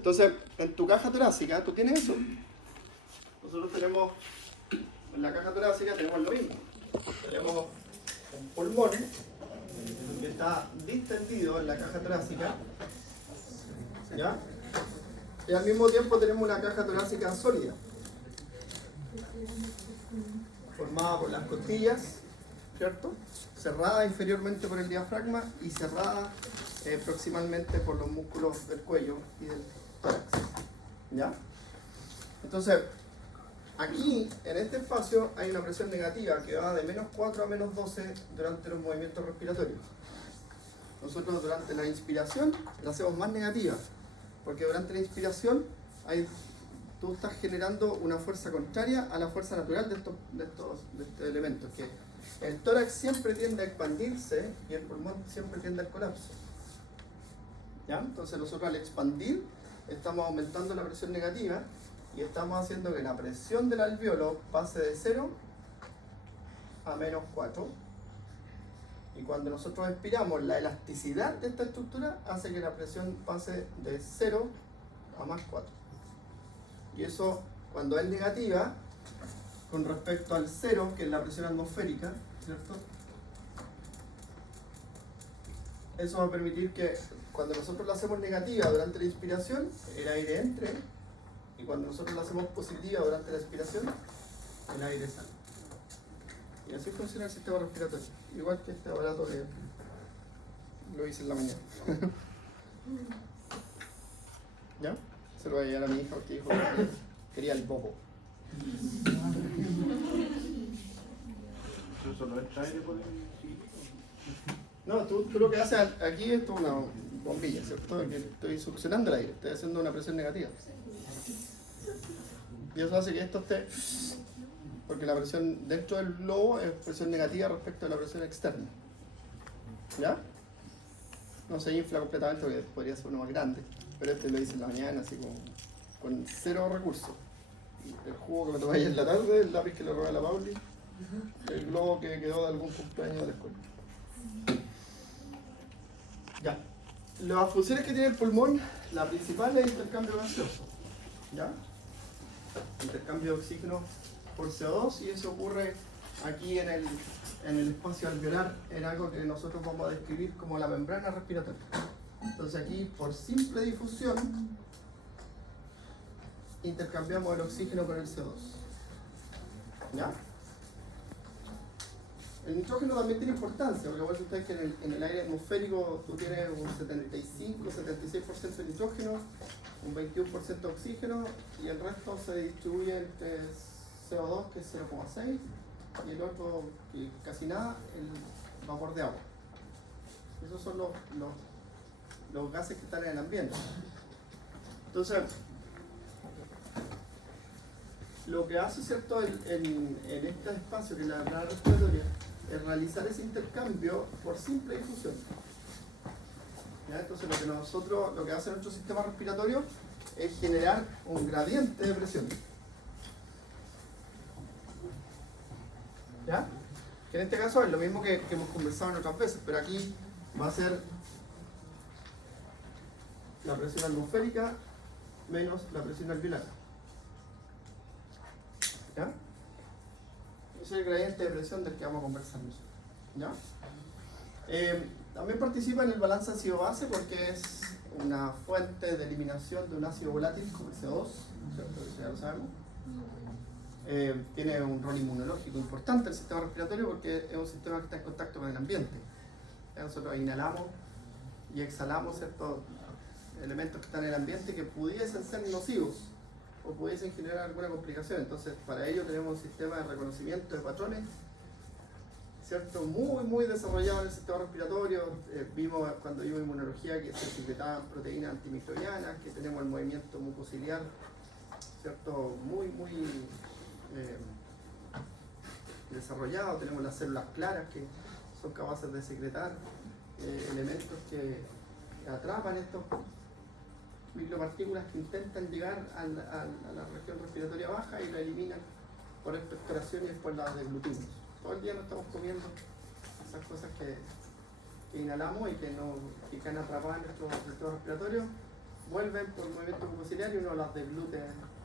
Entonces, en tu caja torácica, tú tienes eso. Nosotros tenemos, en la caja torácica tenemos lo mismo. Tenemos un pulmón que está distendido en la caja torácica, ¿ya? Y al mismo tiempo tenemos una caja torácica sólida, formada por las costillas, ¿cierto? Cerrada inferiormente por el diafragma y cerrada proximalmente por los músculos del cuello y del tórax, ¿ya? Entonces, aquí, en este espacio, hay una presión negativa que va de -4 a -12 durante los movimientos respiratorios. Nosotros durante la inspiración la hacemos más negativa, porque durante la inspiración tú estás generando una fuerza contraria a la fuerza natural de estos elementos, que el tórax siempre tiende a expandirse y el pulmón siempre tiende al colapso. ¿Ya? Entonces nosotros al expandir estamos aumentando la presión negativa y estamos haciendo que la presión del alveolo pase de 0 a -4. Y cuando nosotros expiramos, la elasticidad de esta estructura hace que la presión pase de 0 a +4. Y eso, cuando es negativa, con respecto al 0, que es la presión atmosférica, ¿cierto? Eso va a permitir que cuando nosotros la hacemos negativa durante la inspiración, el aire entre, y cuando nosotros la hacemos positiva durante la expiración, el aire sale. Y así funciona el sistema respiratorio, igual que este aparato que lo hice en la mañana. ¿Ya? Se lo voy a llevar a mi hija porque dijo que quería el bobo. ¿Eso no es aire por el No, tú lo que haces aquí es una bombilla, ¿cierto? Que estoy succionando el aire, estoy haciendo una presión negativa. Y eso hace que esto esté... Porque la presión dentro del globo es presión negativa respecto a la presión externa. ¿Ya? No se infla completamente porque podría ser uno más grande. Pero este lo hice en la mañana, así como con 0 recursos. El jugo que me tomé ayer en la tarde, el lápiz que le robé a la Pauli, el globo que quedó de algún cumpleaños de la escuela. Ya. Las funciones que tiene el pulmón, la principal es el intercambio gaseoso. ¿Ya? Intercambio de oxígeno por CO2, y eso ocurre aquí en el espacio alveolar, en algo que nosotros vamos a describir como la membrana respiratoria. Entonces aquí, por simple difusión, intercambiamos el oxígeno con el CO2. ¿Ya? El nitrógeno también tiene importancia, porque bueno, ustedes que en el aire atmosférico tú tienes un 75-76% de nitrógeno, un 21% de oxígeno, y el resto se distribuye entre CO2, que es 0,6, y el otro, que casi nada, el vapor de agua. Esos son los gases que están en el ambiente. Entonces, lo que hace, ¿cierto?, en este espacio, que es la membrana respiratoria, es realizar ese intercambio por simple difusión. ¿Ya? Entonces lo que hace nuestro sistema respiratorio es generar un gradiente de presión. ¿Ya? Que en este caso es lo mismo que hemos conversado en otras veces, pero aquí va a ser la presión atmosférica menos la presión alveolar. ¿Ya? Ese es el gradiente de presión del que vamos a conversar nosotros. ¿Ya? También participa en el balance ácido-base porque es una fuente de eliminación de un ácido volátil como el CO2, ¿cierto? Eso ya lo sabemos. Tiene un rol inmunológico importante el sistema respiratorio porque es un sistema que está en contacto con el ambiente. ¿Ya? Nosotros inhalamos y exhalamos ciertos elementos que están en el ambiente que pudiesen ser nocivos o pudiesen generar alguna complicación. Entonces, para ello tenemos un sistema de reconocimiento de patrones, ¿cierto?, muy desarrollado en el sistema respiratorio. Vimos cuando vimos inmunología que se secretaban proteínas antimicrobianas, que tenemos el movimiento mucociliar, ¿cierto?, muy desarrollado. Tenemos las células claras que son capaces de secretar elementos que atrapan estos micropartículas que intentan llegar a la región respiratoria baja y la eliminan por expectoración y después las deglutimos. Todo el día nos estamos comiendo esas cosas que inhalamos y que quedan atrapadas en nuestro sistema respiratorio, vuelven por movimiento mucociliar y uno las degluta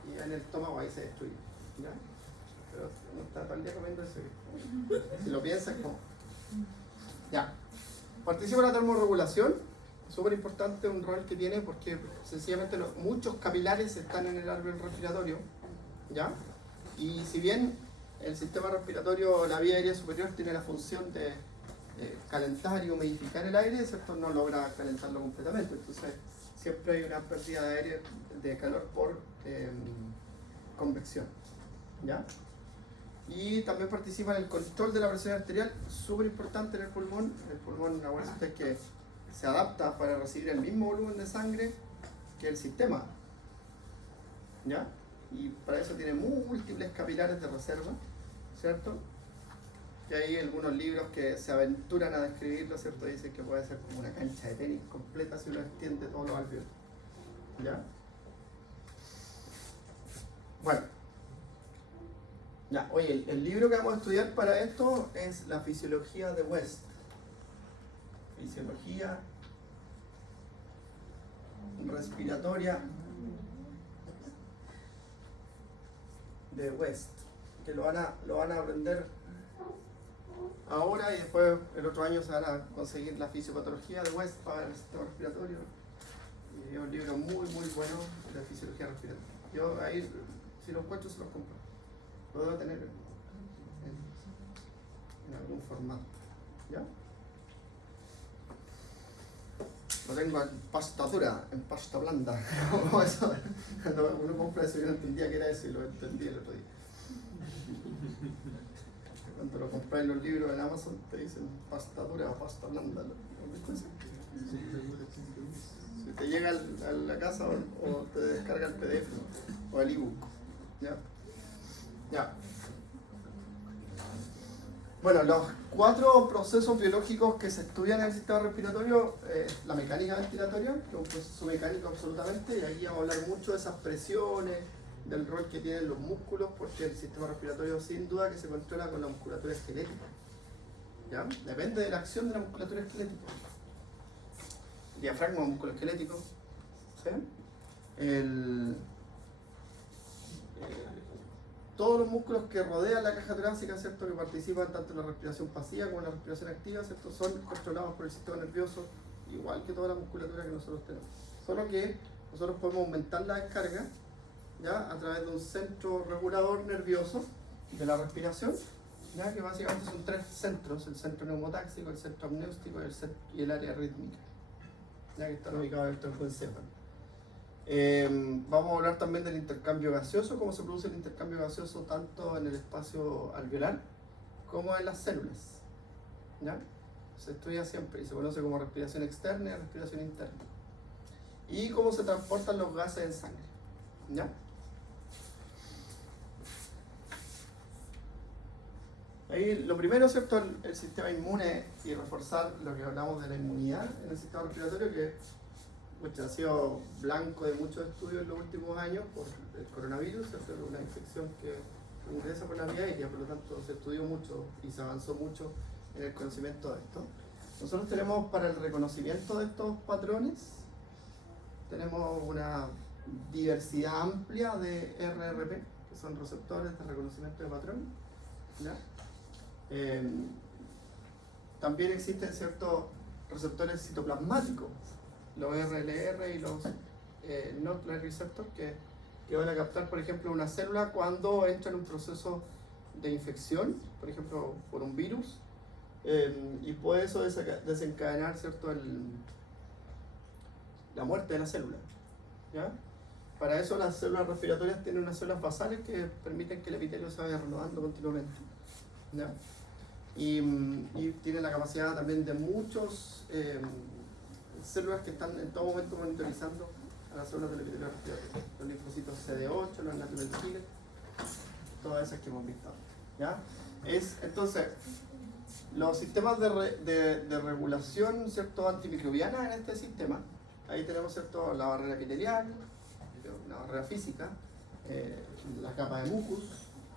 y en el estómago ahí se destruye. ¿Ya? Pero no está todo el día comiendo eso. Si lo piensas, como. Ya. Participa en la termorregulación. Súper importante un rol que tiene porque sencillamente muchos capilares están en el árbol respiratorio. ¿Ya? Y si bien el sistema respiratorio, la vía aérea superior, tiene la función de calentar y humidificar el aire, ¿cierto? No logra calentarlo completamente. Entonces, siempre hay una pérdida de aire, de calor por convección. ¿Ya? Y también participa en el control de la presión arterial, súper importante en el pulmón. El pulmón, acuérdense usted que se adapta para recibir el mismo volumen de sangre que el sistema. ¿Ya? Y para eso tiene múltiples capilares de reserva, ¿cierto? Y hay algunos libros que se aventuran a describirlo, ¿cierto? Dicen que puede ser como una cancha de tenis completa si uno extiende todos los alveolos. ¿Ya? Bueno. Ya, oye, el libro que vamos a estudiar para esto es La Fisiología de West. Fisiología respiratoria de West, que lo van a aprender ahora y después el otro año se van a conseguir la fisiopatología de West para el sistema respiratorio. Y es un libro muy bueno de fisiología respiratoria. Yo ahí, si lo encuentro, se los compro. Lo debo tener en algún formato. ¿Ya? Lo tengo en pasta dura, en pasta blanda. Como eso. Cuando uno compra eso, yo no entendía qué era eso y lo entendí el otro día. Cuando lo compras en los libros en Amazon, te dicen pasta dura o pasta blanda. ¿Lo viste eso? Si te llega a la casa o te descarga el PDF o el ebook. ¿Ya? Ya. Bueno, los 4 procesos biológicos que se estudian en el sistema respiratorio, la mecánica ventilatoria, que es un proceso mecánico absolutamente, y aquí vamos a hablar mucho de esas presiones, del rol que tienen los músculos, porque el sistema respiratorio sin duda que se controla con la musculatura esquelética. ¿Ya? Depende de la acción de la musculatura esquelética. El diafragma es un músculo esquelético. ¿Sí? Todos los músculos que rodean la caja torácica, ¿cierto? Que participan tanto en la respiración pasiva como en la respiración activa, ¿cierto? Son controlados por el sistema nervioso, igual que toda la musculatura que nosotros tenemos. Solo que nosotros podemos aumentar la descarga, ¿ya? A través de un centro regulador nervioso de la respiración, ¿ya? Que básicamente son 3 centros: el centro neumotáxico, el centro amnióstico y el área rítmica, ¿ya? Que están ubicados en el troncoencéfalo. Vamos a hablar también del intercambio gaseoso, cómo se produce el intercambio gaseoso tanto en el espacio alveolar como en las células. ¿Ya? Se estudia siempre y se conoce como respiración externa y respiración interna. Y cómo se transportan los gases en sangre. ¿Ya? Ahí lo primero, ¿cierto? El sistema inmune y reforzar lo que hablamos de la inmunidad en el sistema respiratorio, que ha sido blanco de muchos estudios en los últimos años por el coronavirus, ¿cierto? Una infección que ingresa por la vía aérea, por lo tanto se estudió mucho y se avanzó mucho en el conocimiento de esto. Nosotros tenemos, para el reconocimiento de estos patrones, tenemos una diversidad amplia de RRP, que son receptores de reconocimiento de patrón. ¿Ya? También existen ciertos receptores citoplasmáticos, los RLR y los Not Light Receptors, que van a captar, por ejemplo, una célula cuando entra en un proceso de infección, por ejemplo, por un virus, y puede eso desencadenar, ¿cierto?, la muerte de la célula. ¿Ya? Para eso las células respiratorias tienen unas células basales que permiten que el epitelio se vaya renovando continuamente. ¿Ya? Y tienen la capacidad también de muchos células que están en todo momento monitorizando a las células del epitelio respiratorio. Los linfocitos CD8, los natural killer, todas esas que hemos visto. ¿Ya? Entonces, los sistemas de regulación, ¿cierto?, antimicrobiana en este sistema, ahí tenemos, ¿cierto?, la barrera epitelial, una barrera física, la capa de mucus,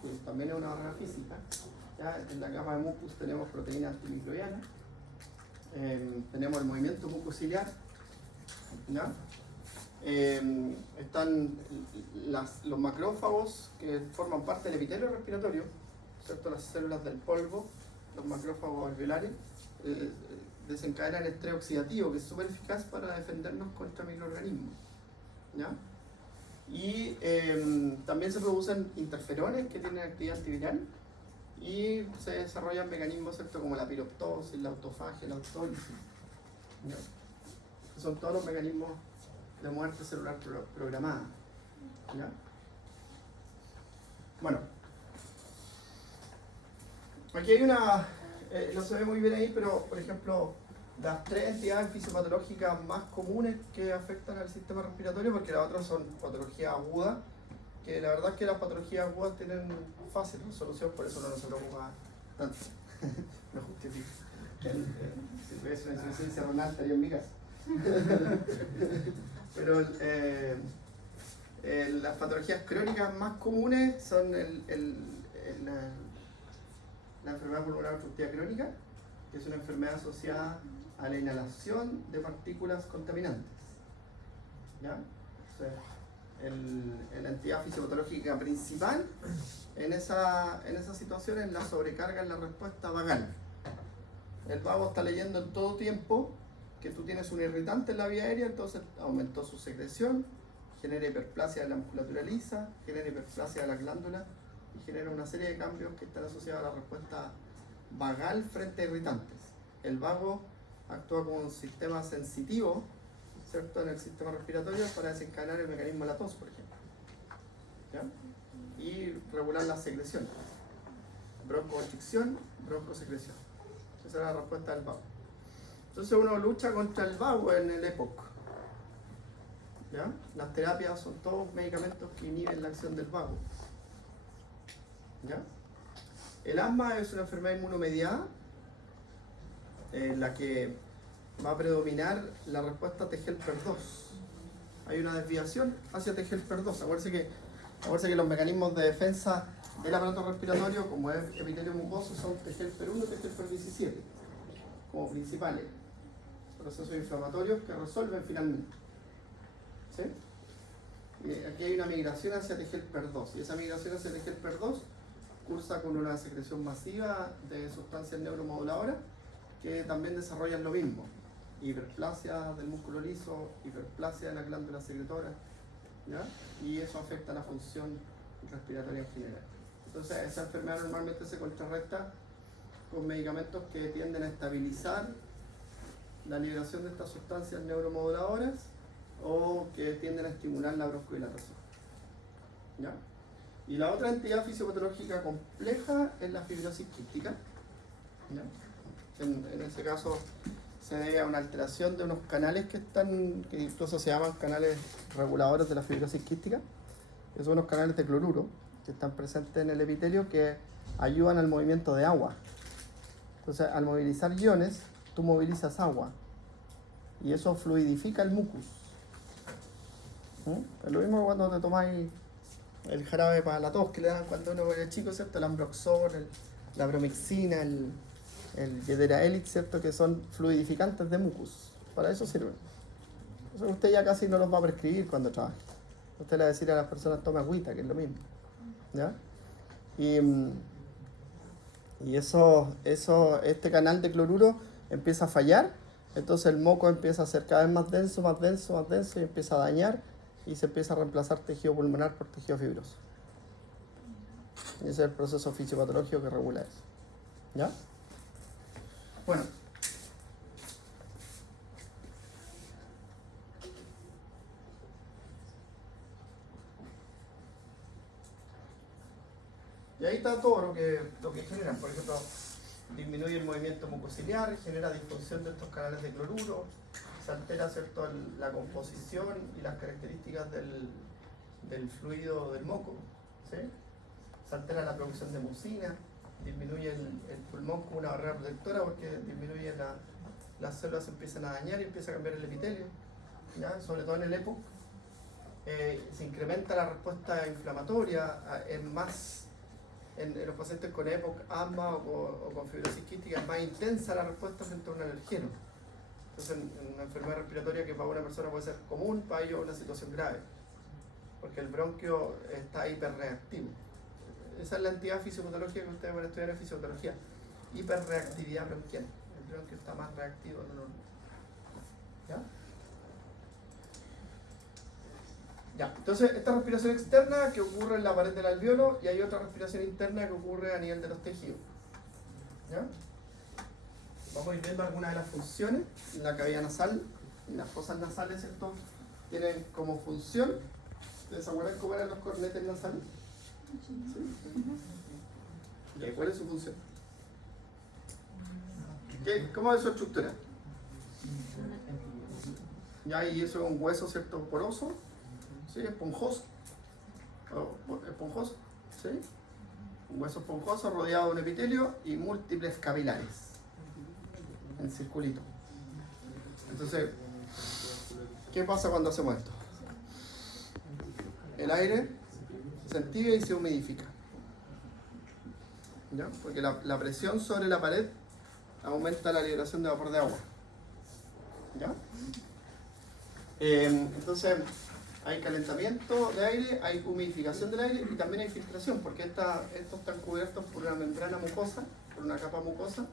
que también es una barrera física. ¿Ya? En la capa de mucus tenemos proteínas antimicrobianas, tenemos el movimiento mucociliar, ¿ya? Están los macrófagos que forman parte del epitelio respiratorio, ¿cierto? Las células del polvo, los macrófagos alveolares, desencadenan estrés oxidativo, que es súper eficaz para defendernos contra microorganismos, ¿ya? Y también se producen interferones que tienen actividad antiviral y se desarrollan mecanismos, ¿cierto? Como la piroptosis, la autofagia, la autólisis, ¿ya? Son todos los mecanismos de muerte celular programada, ¿ya? Bueno, aquí hay una, no se ve muy bien ahí, pero por ejemplo, las tres entidades fisiopatológicas más comunes que afectan al sistema respiratorio, porque las otras son patologías agudas, que la verdad es que las patologías agudas tienen fácil resolución, por eso no se preocupa tanto. Me justifico. Si tuviese una insuficiencia renal estaría en mi casa. Pero las patologías crónicas más comunes son la enfermedad pulmonar obstructiva crónica, que es una enfermedad asociada a la inhalación de partículas contaminantes, ¿ya? O sea, la entidad fisiopatológica principal en esa situación es la sobrecarga en la respuesta vagal. El vago está leyendo en todo tiempo que tú tienes un irritante en la vía aérea, entonces aumentó su secreción, genera hiperplasia de la musculatura lisa, genera hiperplasia de la glándula y genera una serie de cambios que están asociados a la respuesta vagal frente a irritantes. El vago actúa como un sistema sensitivo, ¿cierto?, en el sistema respiratorio para desencadenar el mecanismo de la tos, por ejemplo, ¿ya? Y regular la secreción. Broncoconstricción, broncosecreción. Esa es la respuesta del vago. Entonces uno lucha contra el vago en el EPOC, ¿ya? Las terapias son todos medicamentos que inhiben la acción del vago, ¿ya? El asma es una enfermedad inmunomediada en la que va a predominar la respuesta TGLPER2. Hay una desviación hacia TGLPER2. Acuérdense que los mecanismos de defensa del aparato respiratorio, como es epitelio mucoso, son TGLPER1 y TGLPER17 como principales procesos inflamatorios que resuelven finalmente, ¿sí? Y aquí hay una migración hacia TGLPER2 y esa migración hacia TGLPER2 cursa con una secreción masiva de sustancias neuromoduladoras que también desarrollan lo mismo: hiperplasia del músculo liso, hiperplasia de la glándula secretora, ¿ya? Y eso afecta la función respiratoria en general. Entonces esa enfermedad normalmente se contrarresta con medicamentos que tienden a estabilizar la liberación de estas sustancias neuromoduladoras o que tienden a estimular la bronchodilatación, ¿ya? Y la otra entidad fisiopatológica compleja es la fibrosis quística, ¿ya? En ese caso se debe a una alteración de unos canales que incluso se llaman canales reguladores de la fibrosis quística, que son unos canales de cloruro que están presentes en el epitelio que ayudan al movimiento de agua. Entonces, al movilizar iones, tú movilizas agua y eso fluidifica el mucus. Es lo mismo cuando te tomáis el jarabe para la tos que le dan cuando uno era chico, ¿cierto? El ambroxol, la bromixina, el Gederaelix, ¿cierto? Que son fluidificantes de mucus. Para eso sirven. Eso usted ya casi no los va a prescribir cuando trabaje. Usted le va a decir a las personas: tome agüita, que es lo mismo, ¿ya? Y este canal de cloruro empieza a fallar, entonces el moco empieza a ser cada vez más denso, más denso, más denso y empieza a dañar y se empieza a reemplazar tejido pulmonar por tejido fibroso. Y ese es el proceso fisiopatológico que regula eso, ¿ya? Bueno. Y ahí está todo lo que generan. Por ejemplo, disminuye el movimiento mucociliar, genera disfunción de estos canales de cloruro, se altera, ¿cierto?, la composición y las características del fluido del moco, ¿sí? Se altera la producción de mucina, disminuye el pulmón como una barrera protectora porque disminuye las células se empiezan a dañar y empieza a cambiar el epitelio, ¿ya? Sobre todo en el EPOC. Se incrementa la respuesta inflamatoria, en los pacientes con EPOC, asma o con fibrosis quística es más intensa la respuesta frente a un alergeno. Entonces, en una enfermedad respiratoria que para una persona puede ser común, para ellos una situación grave, porque el bronquio está hiperreactivo. Esa es la entidad fisiopatológica que ustedes van a estudiar en fisiopatología, hiperreactividad bronquial. El bronquio está más reactivo de lo normal. ¿Ya? Ya, entonces esta respiración externa que ocurre en la pared del alveolo, y hay otra respiración interna que ocurre a nivel de los tejidos. ¿Ya? Vamos a ir viendo algunas de las funciones. La cavidad nasal y las fosas nasales, ¿cierto? Tienen como función, ¿se acuerdan cómo eran los cornetes nasales? ¿Sí? ¿Cuál es su función? ¿Cómo es su estructura? Ya, y eso es un hueso, ¿cierto? Poroso, ¿sí? Esponjoso. Esponjoso, ¿sí? Un hueso esponjoso rodeado de un epitelio y múltiples capilares en circulito. Entonces, ¿qué pasa cuando hacemos esto? El aire se entibia y se humidifica. ¿Ya? Porque la presión sobre la pared aumenta la liberación de vapor de agua. ¿Ya? Entonces, hay calentamiento de aire, hay humidificación del aire y también hay filtración, porque estos están cubiertos por una membrana mucosa, por una capa mucosa,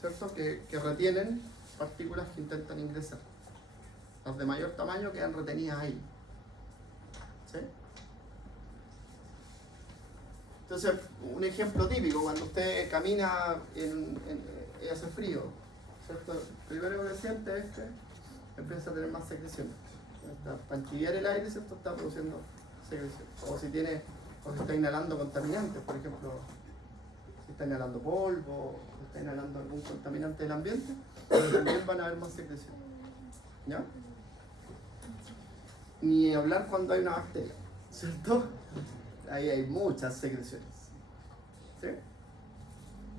¿cierto? Que retienen partículas que intentan ingresar. Las de mayor tamaño quedan retenidas ahí. ¿Sí? Entonces, un ejemplo típico, cuando usted camina y hace frío, ¿cierto? El primero que siente es que empieza a tener más secreción. Para entibiar el aire, ¿cierto? Está produciendo secreción. O si está inhalando contaminantes, por ejemplo, si está inhalando polvo, o está inhalando algún contaminante del ambiente, también van a haber más secreción. ¿Ya? Ni hablar cuando hay una bacteria, ¿cierto? Ahí hay muchas secreciones. ¿Sí?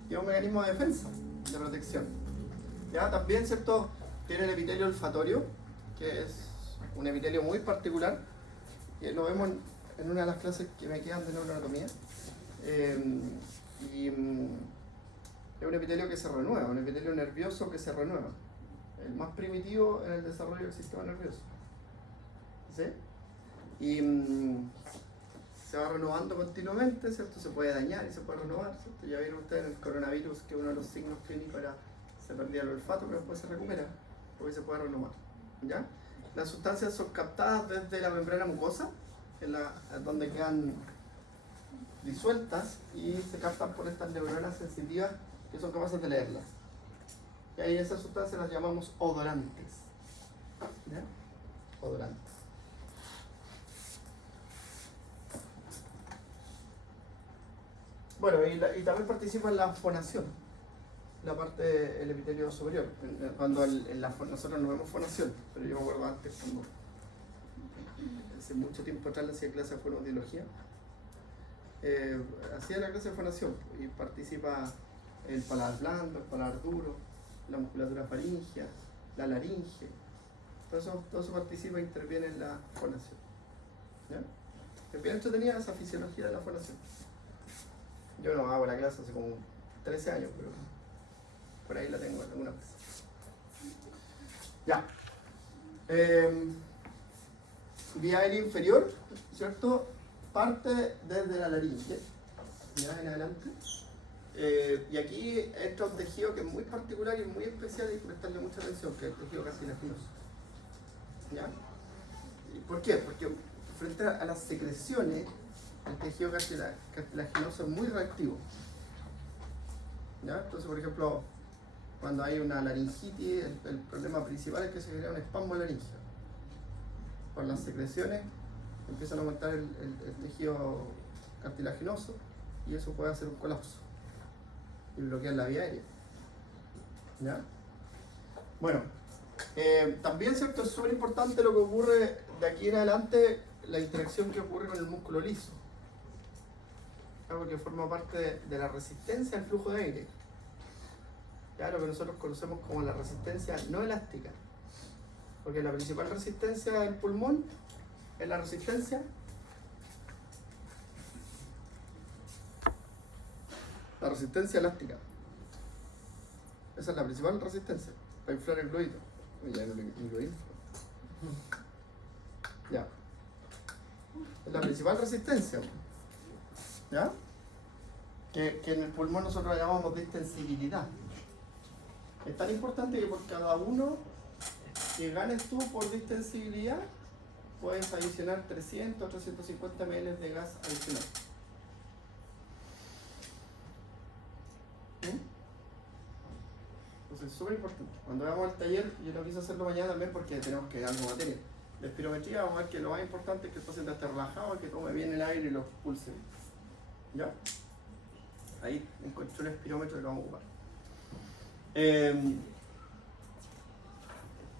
Y es un mecanismo de defensa, de protección. ¿Ya? También, ¿cierto? Tiene el epitelio olfatorio, que es un epitelio muy particular, que lo vemos en una de las clases que me quedan de neuroanatomía. Es un epitelio que se renueva, un epitelio nervioso que se renueva. El más primitivo en el desarrollo del sistema nervioso. ¿Sí? Y se va renovando continuamente, ¿cierto? Se puede dañar y se puede renovar, ¿cierto? Ya vieron ustedes en el coronavirus que uno de los signos clínicos era se perdía el olfato, pero después se recupera, porque se puede renovar. ¿Ya? Las sustancias son captadas desde la membrana mucosa, donde quedan disueltas y se captan por estas neuronas sensitivas que son capaces de leerlas. Y ahí esas sustancias las llamamos odorantes. ¿Ya? Odorantes. Bueno, y también participa en la fonación, la parte del epitelio superior. Cuando nosotros no vemos fonación, pero yo me acuerdo antes, cuando hace mucho tiempo atrás le hacía clase de fonoaudiología, hacía la clase de fonación y participa el paladar blando, el paladar duro, la musculatura faríngea, la laringe. Todo eso participa e interviene en la fonación. ¿Ya? Es bien entretenida esa fisiología de la fonación. Yo no hago la clase hace como 13 años, pero por ahí la tengo alguna vez. Ya. Vía aérea inferior, ¿cierto? Parte desde la laringe. Ya en adelante. Y aquí entra un tejido que es muy particular y muy especial y hay que prestarle mucha atención, que es el tejido cartilaginoso. ¿Ya? ¿Por qué? Porque frente a las secreciones, el tejido cartilaginoso es muy reactivo. ¿Ya? Entonces, por ejemplo, cuando hay una laringitis, el problema principal es que se genera un espasmo laríngeo. Por las secreciones empiezan a aumentar el tejido cartilaginoso y eso puede hacer un colapso y bloquear la vía aérea. ¿Ya? Bueno, también, ¿cierto? Es súper importante lo que ocurre de aquí en adelante, la interacción que ocurre con el músculo liso. Porque forma parte de la resistencia al flujo de aire. Ya, lo que nosotros conocemos como la resistencia no elástica. Porque la principal resistencia del pulmón es la resistencia elástica. Esa es la principal resistencia. para inflar el globito. Ya no lo inflo. Ya. Es la principal resistencia. ¿Ya? Que en el pulmón nosotros llamamos distensibilidad. Es tan importante que por cada uno que ganes tú por distensibilidad, puedes adicionar 300 o 350 ml de gas adicional. Entonces es súper importante. Cuando vayamos al taller, yo no quise hacerlo mañana también porque tenemos que dar algo materia. La espirometría, vamos a ver que lo más importante es que el paciente esté relajado, que tome bien el aire y lo expulse. ¿Ya? Ahí encontré un espirómetro que lo vamos a ocupar.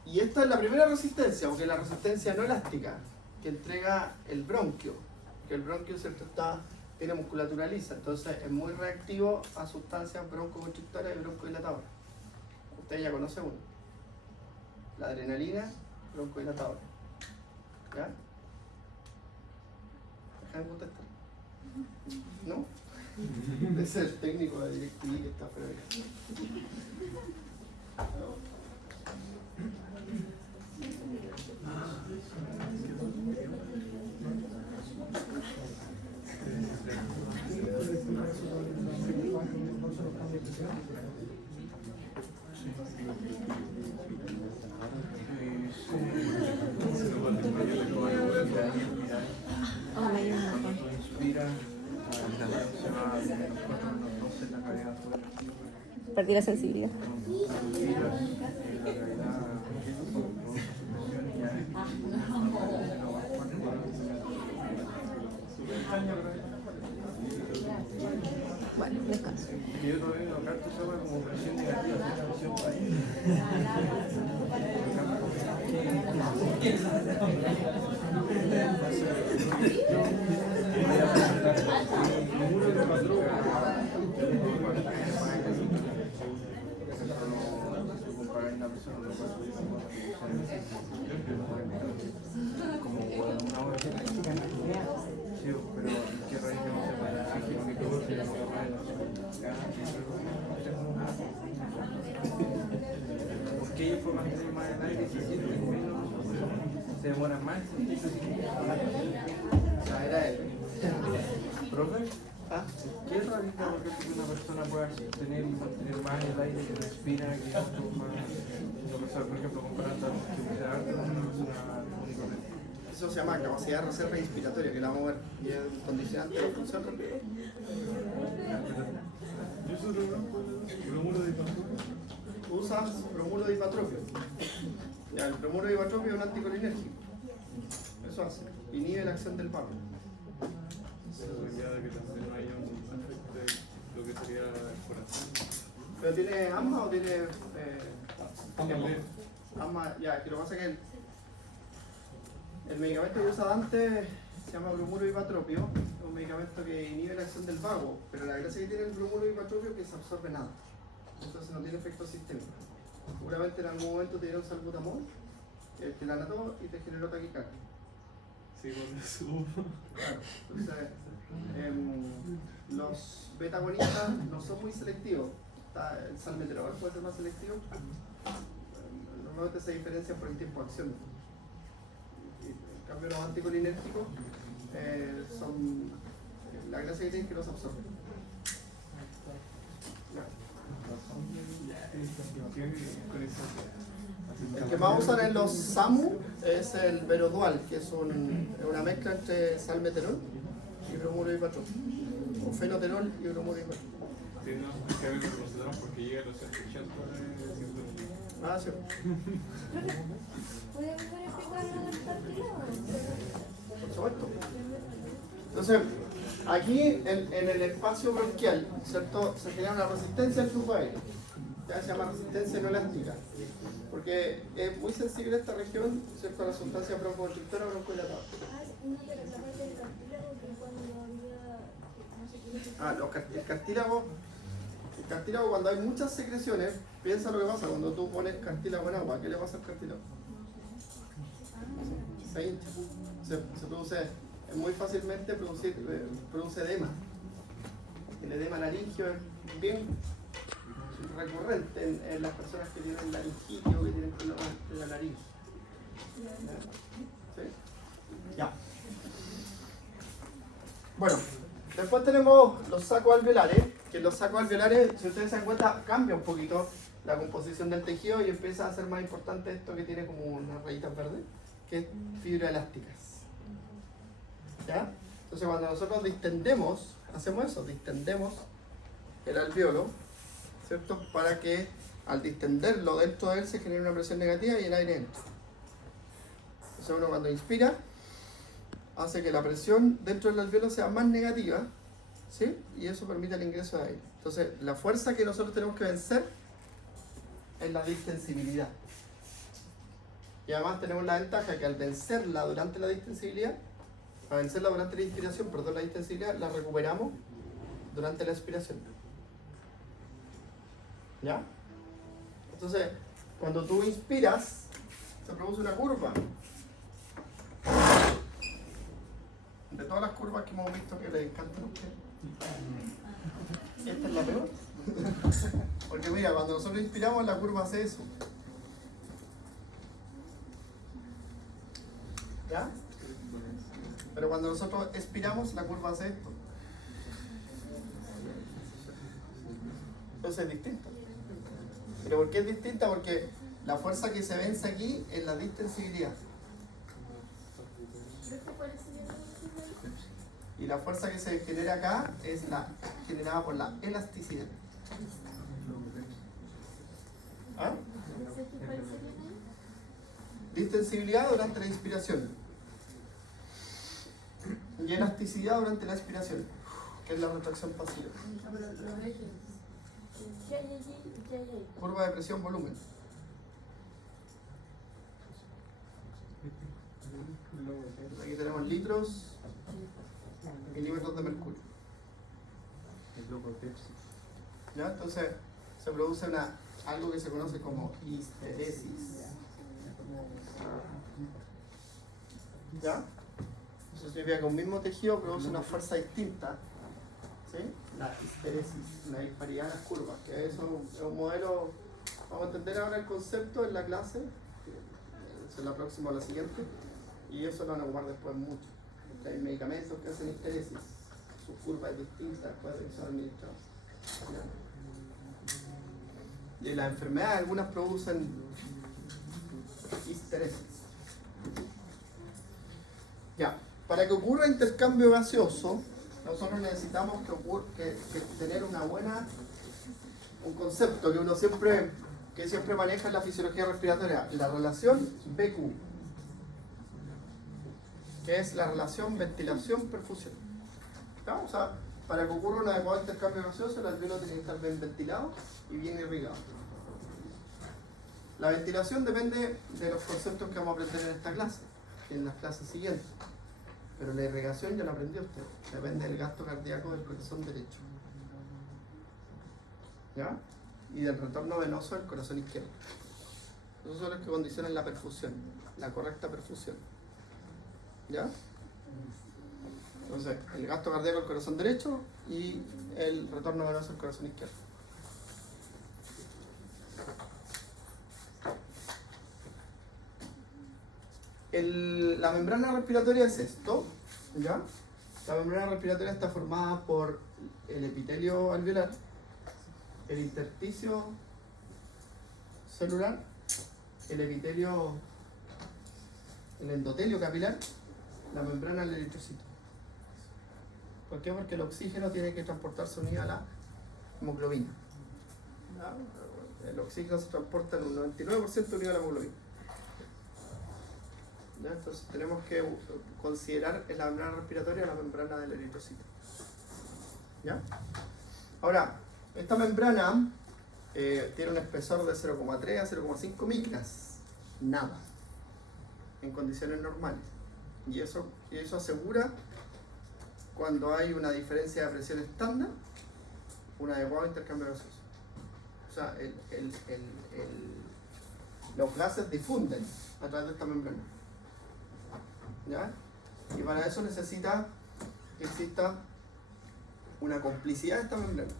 Y esta es la primera resistencia, porque es la resistencia no elástica, que entrega el bronquio. Que el bronquio, ¿cierto?, tiene musculatura lisa, entonces es muy reactivo a sustancias broncoconstrictoras y broncodilatadoras. Usted ya conoce uno. La adrenalina broncodilatadora. ¿Ya? ¿Dejan contestar? ¿No? Ese es el técnico de DirecTV que está fuera de acá. Perdí la sensibilidad. Bueno, descanso. Yo todavía no canto esa como presión negativa, presión como una hora sí, pero qué raíz no se puede porque ellos por mantener más el aire se demoran más. Ya era él. ¿Profe? ¿Ah? ¿Qué es rarita porque una persona pueda tener y mantener más el aire que respira que por ejemplo, comparando a una persona únicamente? Eso se llama capacidad de reserva inspiratoria, que la vamos a ver, y es un condicionante de la función respiratoria. Yo soy bromuro de hipatropio. Usas bromuro de hipatropio. Ya, el bromuro de hipatropio es un anticolinérgico. Eso hace, inhibe la acción del barro. Ya de que también haya un efecto de lo que sería el corazón. ¿Pero tiene asma o tiene asma? Ya, que lo que pasa es que el medicamento que usa antes se llama bromuro de hipatropio, es un medicamento que inhibe la acción del vago, pero la gracia que tiene el bromuro de hipatropio es que se absorbe nada, entonces no tiene efecto sistémico. Seguramente en algún momento te dieron salbutamol, que te la anotó y te generó taquicardia. Sí, con eso. Claro, entonces los beta-agonistas no son muy selectivos. El salmeterol puede ser más selectivo. Normalmente se diferencian por el tiempo de acción. En cambio, los anticolinérgicos son. La gracia que tienen es que los absorben. El que más usan en los SAMU es el Verodual, que es una mezcla entre salmeterol y bromuro de hipatropio, o fenoterol y bromuro de hipatropio. Tiene que haber un procedor porque llega a los 180 de. Ah, sí. ¿Puede volver a explicar lo del cartílago? Por supuesto. Entonces, aquí en el espacio bronquial, ¿cierto?, se genera una resistencia al flujo aéreo. Ya se llama resistencia no elástica, porque es muy sensible esta región, ¿cierto?, a la sustancia broncoconstrictora o broncodilatadora. No, pero la parte del cartílago que cuando había. No sé qué. El cartílago, cuando hay muchas secreciones, piensa lo que pasa cuando tú pones cartílago en agua. ¿Qué le pasa al cartílago? Se hincha. Se produce, muy fácilmente produce edema. El edema laringio es bien recurrente en las personas que tienen laringitis o que tienen problemas en la nariz. ¿Sí? Ya. Bueno, después tenemos los sacos alveolares, que los sacos alveolares, si ustedes se dan cuenta, cambia un poquito la composición del tejido y empieza a ser más importante esto que tiene como unas rayitas verdes, que es fibras elásticas. ¿Ya? Entonces cuando nosotros distendemos, hacemos eso, distendemos el alveolo, ¿cierto? Para que al distenderlo dentro de él se genere una presión negativa y el aire entra. Entonces uno cuando inspira, hace que la presión dentro del alveolo sea más negativa, ¿sí? Y eso permite el ingreso de aire. Entonces la fuerza que nosotros tenemos que vencer es la distensibilidad. Y además tenemos la ventaja que al vencerla durante la distensibilidad, al vencerla durante la inspiración, perdón, la distensibilidad, la recuperamos durante la expiración. ¿Ya? Entonces, cuando tú inspiras, se produce una curva. De todas las curvas que hemos visto que les encantan a ustedes, esta es la peor. Porque mira, cuando nosotros inspiramos, la curva hace eso. ¿Ya? Pero cuando nosotros expiramos, la curva hace esto. Entonces es distinta. ¿Pero por qué es distinta? Porque la fuerza que se vence aquí es la distensibilidad. Y la fuerza que se genera acá es la generada por la elasticidad. ¿Ah? Distensibilidad durante la inspiración y elasticidad durante la expiración, que es la retracción pasiva. Curva de presión volumen. Aquí tenemos litros, milímetros de mercurio. ¿Ya? Entonces se produce algo que se conoce como histeresis. ¿Ya? Eso significa que un mismo tejido produce una fuerza distinta. ¿Sí? La histeresis, la disparidad en las curvas, que eso es un modelo. Vamos a entender ahora el concepto en la clase, es la próxima o la siguiente, y eso lo van a ocupar después mucho. Porque hay medicamentos que hacen histeresis, su curva es distinta después de que son administrados. Y las enfermedades, algunas producen histeresis. Ya, para que ocurra intercambio gaseoso, nosotros necesitamos que tener un concepto que uno siempre maneja en la fisiología respiratoria, la relación BQ, que es la relación ventilación-perfusión. ¿No? O sea, para que ocurra un adecuado intercambio gaseoso, el alveolo tiene que estar bien ventilado y bien irrigado. La ventilación depende de los conceptos que vamos a aprender en esta clase, en las clases siguientes. Pero la irrigación ya la aprendió usted. Depende del gasto cardíaco del corazón derecho. ¿Ya? Y del retorno venoso del corazón izquierdo. Esos son los que condicionan la perfusión, la correcta perfusión. ¿Ya? Entonces, el gasto cardíaco del corazón derecho y el retorno venoso del corazón izquierdo. La membrana respiratoria es esto, ¿ya? La membrana respiratoria está formada por el epitelio alveolar, el intersticio celular, el endotelio capilar, la membrana del eritrocito. ¿Por qué? Porque el oxígeno tiene que transportarse unido a la hemoglobina. ¿Ya? El oxígeno se transporta en un 99% unido a la hemoglobina. ¿Ya? Entonces tenemos que considerar en la membrana respiratoria la membrana del eritrocito. ¿Ya? Ahora, esta membrana tiene un espesor de 0,3 a 0,5 micras. Nada. En condiciones normales. Y eso asegura, cuando hay una diferencia de presión estándar, un adecuado intercambio gaseoso. O sea, los gases difunden a través de esta membrana. ¿Ya? Y para eso necesita que exista una complicidad de esta membrana.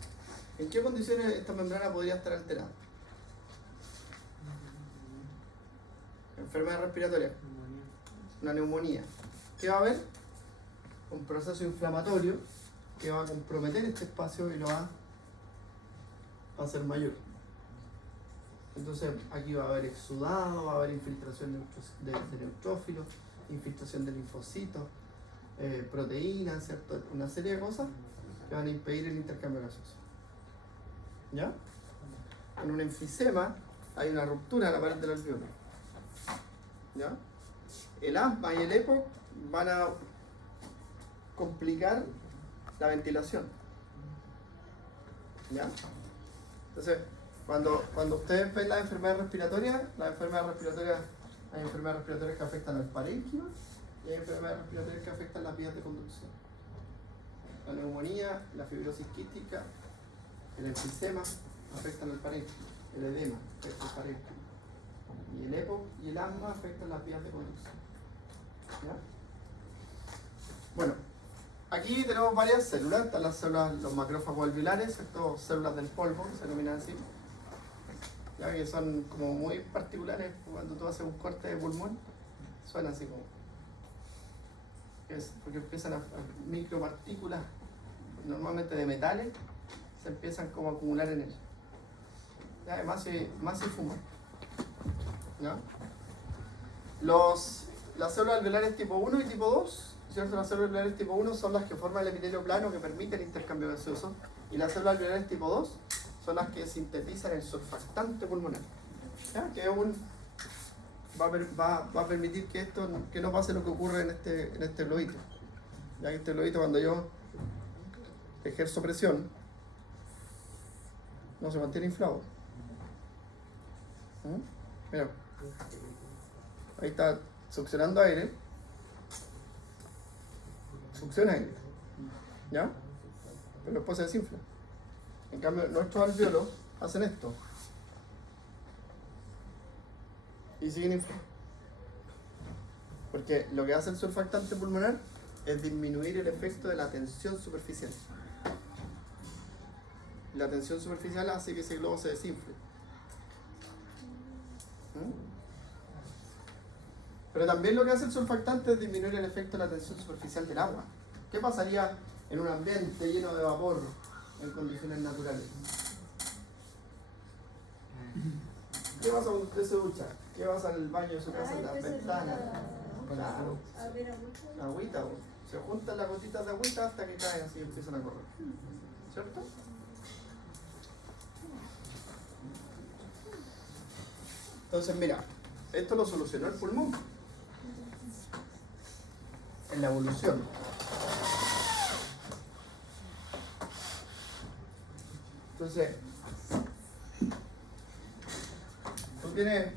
¿En qué condiciones esta membrana podría estar alterada? Enfermedad respiratoria, una neumonía. ¿Qué va a haber? Un proceso inflamatorio que va a comprometer este espacio y lo va a hacer mayor. Entonces aquí va a haber exudado, va a haber infiltración de neutrófilos, infiltración de linfocitos, proteínas, ¿cierto? Una serie de cosas que van a impedir el intercambio gaseoso. ¿Ya? En un enfisema hay una ruptura en la pared del alveolo. ¿Ya? El asma y el EPOC van a complicar la ventilación. ¿Ya? Entonces, cuando ustedes ven las enfermedades respiratorias, hay enfermedades respiratorias que afectan al parénquima y hay enfermedades respiratorias que afectan las vías de conducción. La neumonía, la fibrosis quística, el enfisema afectan al parénquima, el edema afecta al parénquima. Y el EPOC y el asma afectan las vías de conducción. ¿Ya? Bueno, aquí tenemos varias células. Están las células, los macrófagos alveolares, ¿cierto? Células del polvo, se denominan así. ¿Ya? Que son como muy particulares. Cuando tú haces un corte de pulmón, suena así como. Porque empiezan a micropartículas, normalmente de metales, se empiezan como a acumular en ellas. ¿Ya? Más si fuman. ¿Ya? Las células alveolares tipo 1 y tipo 2, ¿cierto? Las células alveolares tipo 1 son las que forman el epitelio plano que permite el intercambio gaseoso, y las células alveolares tipo 2 son las que sintetizan el surfactante pulmonar. ¿Ya? Que va a permitir que no pase lo que ocurre en este globito. Ya que este globito, cuando yo ejerzo presión, no se mantiene inflado. Mira, ahí está succionando aire, succiona aire, ¿ya? Pero después se desinfla. En cambio, nuestros alveolos hacen esto y siguen inflados, porque lo que hace el surfactante pulmonar es disminuir el efecto de la tensión superficial. La tensión superficial hace que ese globo se desinfle. Pero también lo que hace el surfactante es disminuir el efecto de la tensión superficial del agua. ¿Qué pasaría en un ambiente lleno de vapor en condiciones naturales? ¿Qué pasa cuando usted se ducha? ¿Qué pasa en el baño de su casa, en las ventanas? Claro, agüita, se juntan las gotitas de agüita hasta que caen así y empiezan a correr. ¿Cierto? Entonces, mira, esto lo solucionó el pulmón en la evolución. Entonces, tú tienes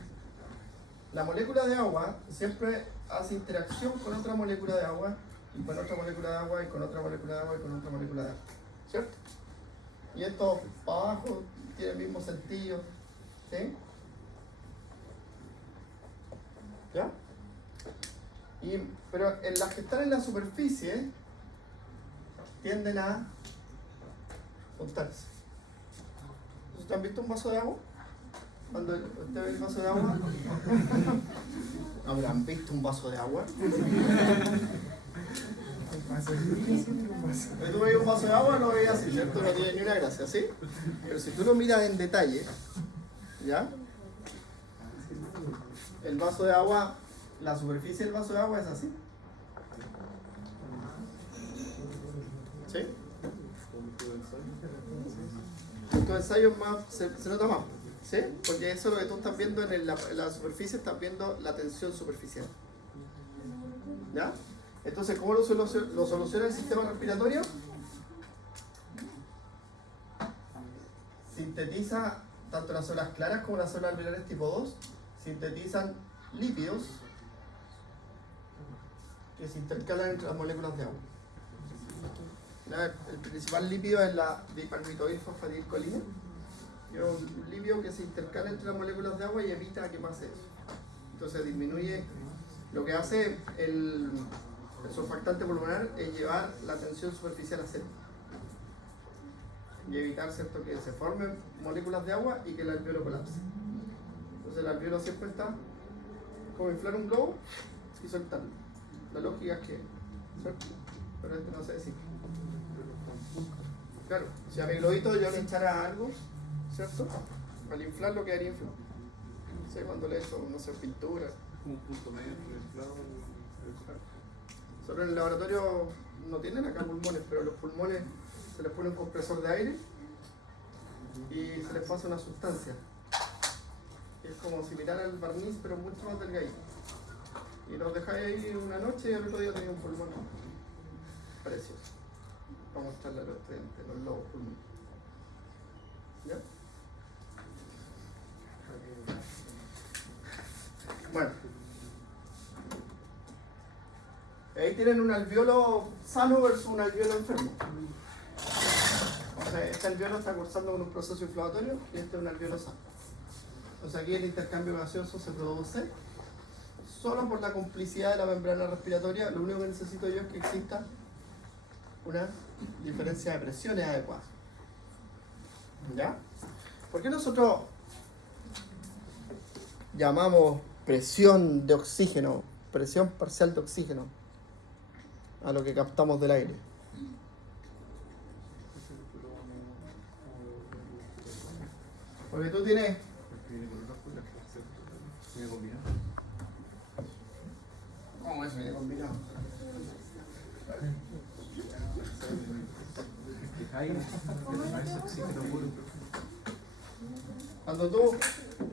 la molécula de agua, siempre hace interacción con otra molécula de agua, y con otra molécula de agua, y con otra molécula de agua, y con otra molécula de agua. ¿Cierto? Y esto para abajo tiene el mismo sentido. ¿Sí? ¿Ya? Pero en las que están en la superficie tienden a juntarse. ¿Ustedes han visto un vaso de agua? Cuando usted ve el vaso de agua, ¿habrán visto un vaso de agua? Pero tú veis un vaso de agua, lo veis así, ¿cierto? No tiene ni una gracia, ¿sí? Pero si tú lo miras en detalle, ¿ya? El vaso de agua, la superficie del vaso de agua es así. ¿Sí? En tu ensayo se nota más, ¿sí? Porque eso es lo que tú estás viendo en la superficie, estás viendo la tensión superficial. ¿Ya? Entonces, ¿cómo lo soluciona el sistema respiratorio? Sintetiza tanto las células claras como las células alveolares tipo 2, sintetizan lípidos que se intercalan entre las moléculas de agua. El principal lípido es la dipalmitoilfosfatidilcolina, que es un lípido que se intercala entre las moléculas de agua y evita que pase eso. Entonces disminuye, lo que hace el surfactante pulmonar es llevar la tensión superficial a cero. y evitar, ¿cierto?, que se formen moléculas de agua y que el alveolo colapse. Entonces el alveolo siempre está como inflar un globo y soltarlo. La lógica es que, ¿cierto? Pero este no se decide. Claro, si a mi globito yo le echara algo, ¿cierto? Al inflarlo quedaría inflado. No sé, cuando le echo, no sé, pintura. Un punto medio entre el inflado y el saco. Solo en el laboratorio no tienen acá pulmones, pero los pulmones se les pone un compresor de aire y se les pasa una sustancia. Es como si mirara el barniz, pero mucho más delgadito. Y los dejáis ahí una noche y al otro día tenéis un pulmón precioso. Vamos a mostrarle a los estudiantes, los lobos pulmones. ¿Ya? Bueno. Ahí tienen un alveolo sano versus un alveolo enfermo. O sea, este alveolo está cursando con un proceso inflamatorio y este es un alveolo sano. Entonces aquí el intercambio gaseoso se produce solo por la complicidad de la membrana respiratoria. Lo único que necesito yo es que exista una diferencia de presiones adecuada. ¿Ya? ¿Por qué nosotros llamamos presión de oxígeno, presión parcial de oxígeno, a lo que captamos del aire? Porque tú tienes... ¿Cómo es viene combinado?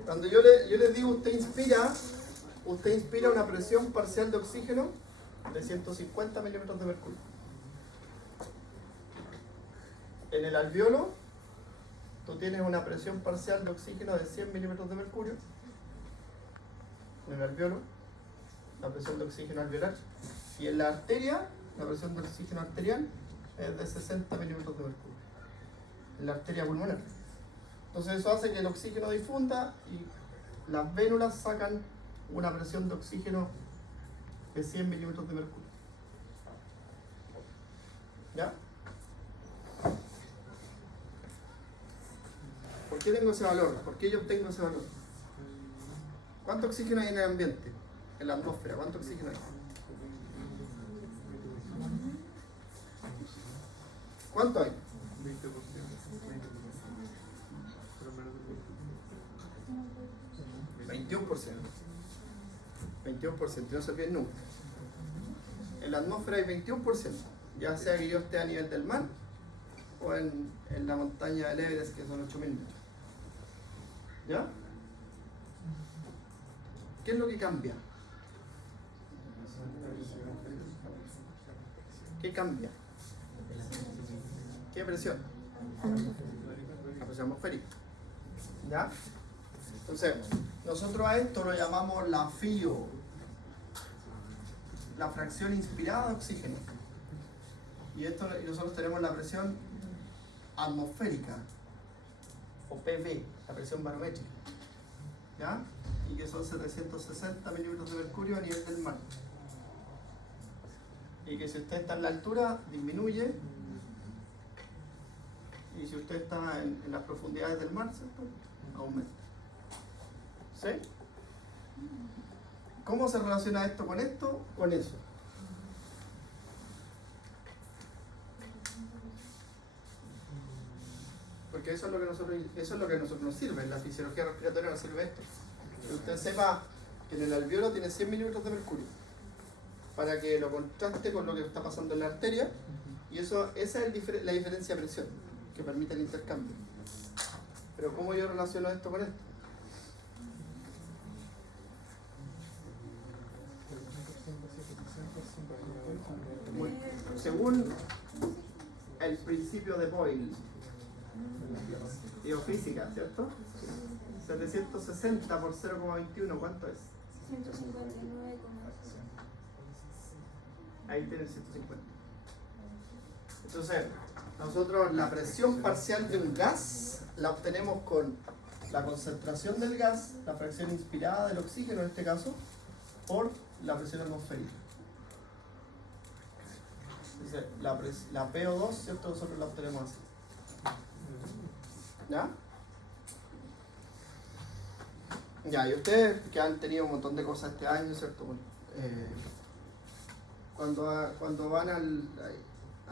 Cuando yo les digo usted inspira una presión parcial de oxígeno de 150 milímetros de mercurio. En el alveolo tú tienes una presión parcial de oxígeno de 100 milímetros de mercurio. En el alveolo, la presión de oxígeno alveolar. Y en la arteria, la presión de oxígeno arterial es de 60 milímetros de mercurio. En la arteria pulmonar. Entonces eso hace que el oxígeno difunda y las vénulas sacan una presión de oxígeno de 100 milímetros de mercurio. ¿Ya? ¿Por qué tengo ese valor? ¿Por qué yo obtengo ese valor? ¿Cuánto oxígeno hay en el ambiente? En la atmósfera, ¿cuánto oxígeno hay? ¿Cuánto hay? 20%. 21%. 21%, no se olviden nunca. En la atmósfera hay 21%, ya sea que yo esté a nivel del mar o en la montaña del Everest, que son 8000 metros. ¿Ya? ¿Qué es lo que cambia? ¿Qué cambia? ¿Qué presión? La presión atmosférica. ¿Ya? Entonces, nosotros a esto lo llamamos la FIO, la fracción inspirada de oxígeno. Y nosotros tenemos la presión atmosférica, o PV, la presión barométrica. ¿Ya? Y que son 760 milímetros de mercurio a nivel del mar. Y que si usted está en la altura, disminuye. Y si usted está en las profundidades del mar, ¿cierto?, aumenta. ¿Sí? ¿Cómo se relaciona esto con esto? Con eso. Porque eso es lo que a nosotros nos sirve. En la fisiología respiratoria nos sirve esto. Que usted sepa que en el alveolo tiene 100 milímetros de mercurio, para que lo contraste con lo que está pasando en la arteria, y esa es la diferencia de presión que permite el intercambio. Pero ¿cómo yo relaciono esto con esto? Según el principio de Boyle, biofísica, ¿cierto? 760 por 0,21, ¿cuánto es? 159,60. Ahí tiene el 150. Entonces, nosotros la presión parcial de un gas la obtenemos con la concentración del gas, la fracción inspirada del oxígeno en este caso, por la presión atmosférica. Entonces, la PO2, ¿cierto? Nosotros la obtenemos así. ¿Ya? Ya, y ustedes que han tenido un montón de cosas este año, ¿cierto? Cuando van a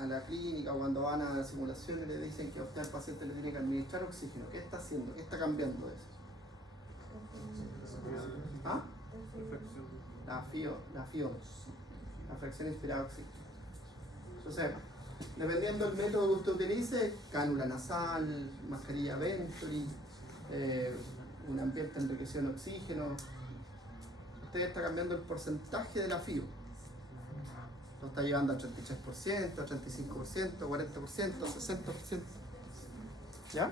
la clínica o cuando van a las simulaciones le dicen que a usted al paciente le tiene que administrar oxígeno. ¿Qué está haciendo? ¿Qué está cambiando de eso? ¿Ah? La FIOS, la fracción inspirada de oxígeno. Entonces, dependiendo del método que usted utilice, cánula nasal, mascarilla Venturi, un ambiente enriquecido en oxígeno, usted está cambiando el porcentaje de la FIO. Lo está llevando a 33%, 35%, 40%, 60%. ¿Ya?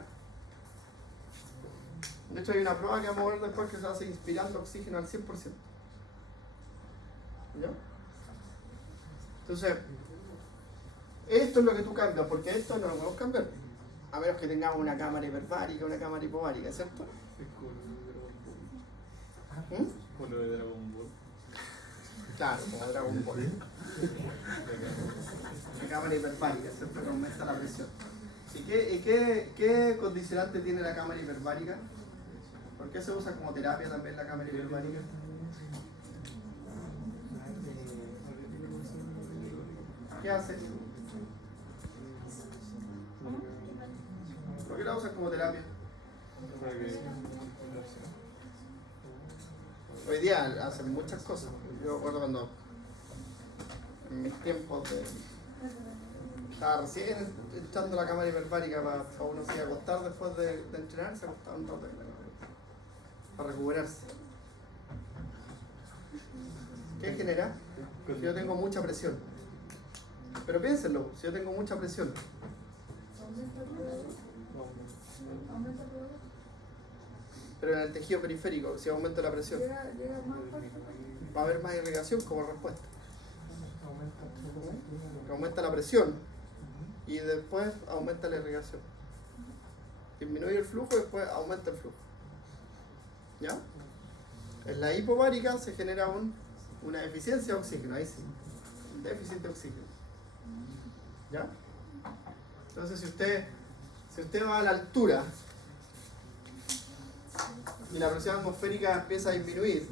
De hecho hay una prueba que vamos a ver después que se hace inspirando oxígeno al 100%. ¿Ya? Entonces, esto es lo que tú cambias, porque esto no lo podemos cambiar. A menos que tengamos una cámara hiperbárica, una cámara hipovárica, ¿cierto? Como lo de Dragon Ball. Claro, como Dragon Ball. La cámara hiperbárica, ¿cierto? Que aumenta la presión. ¿Y qué condicionante tiene la cámara hiperbárica? ¿Por qué se usa como terapia también la cámara hiperbárica? ¿Qué hace? ¿Por qué la usan como terapia? Hoy día hacen muchas cosas. Yo recuerdo cuando en mis tiempos estaba recién entrando la cámara hiperbárica para uno se acostar después de entrenar, se acostaba un rato para recuperarse. ¿Qué genera? Si yo tengo mucha presión. Pero piénsenlo, si yo tengo mucha presión, pero en el tejido periférico, si aumento la presión, va a haber más irrigación como respuesta. Que aumenta la presión y después aumenta la irrigación. Disminuye el flujo y después aumenta el flujo. ¿Ya? En la hipovárica se genera una deficiencia de oxígeno, ahí sí, un déficit de oxígeno. ¿Ya? Entonces si usted va a la altura y la presión atmosférica empieza a disminuir,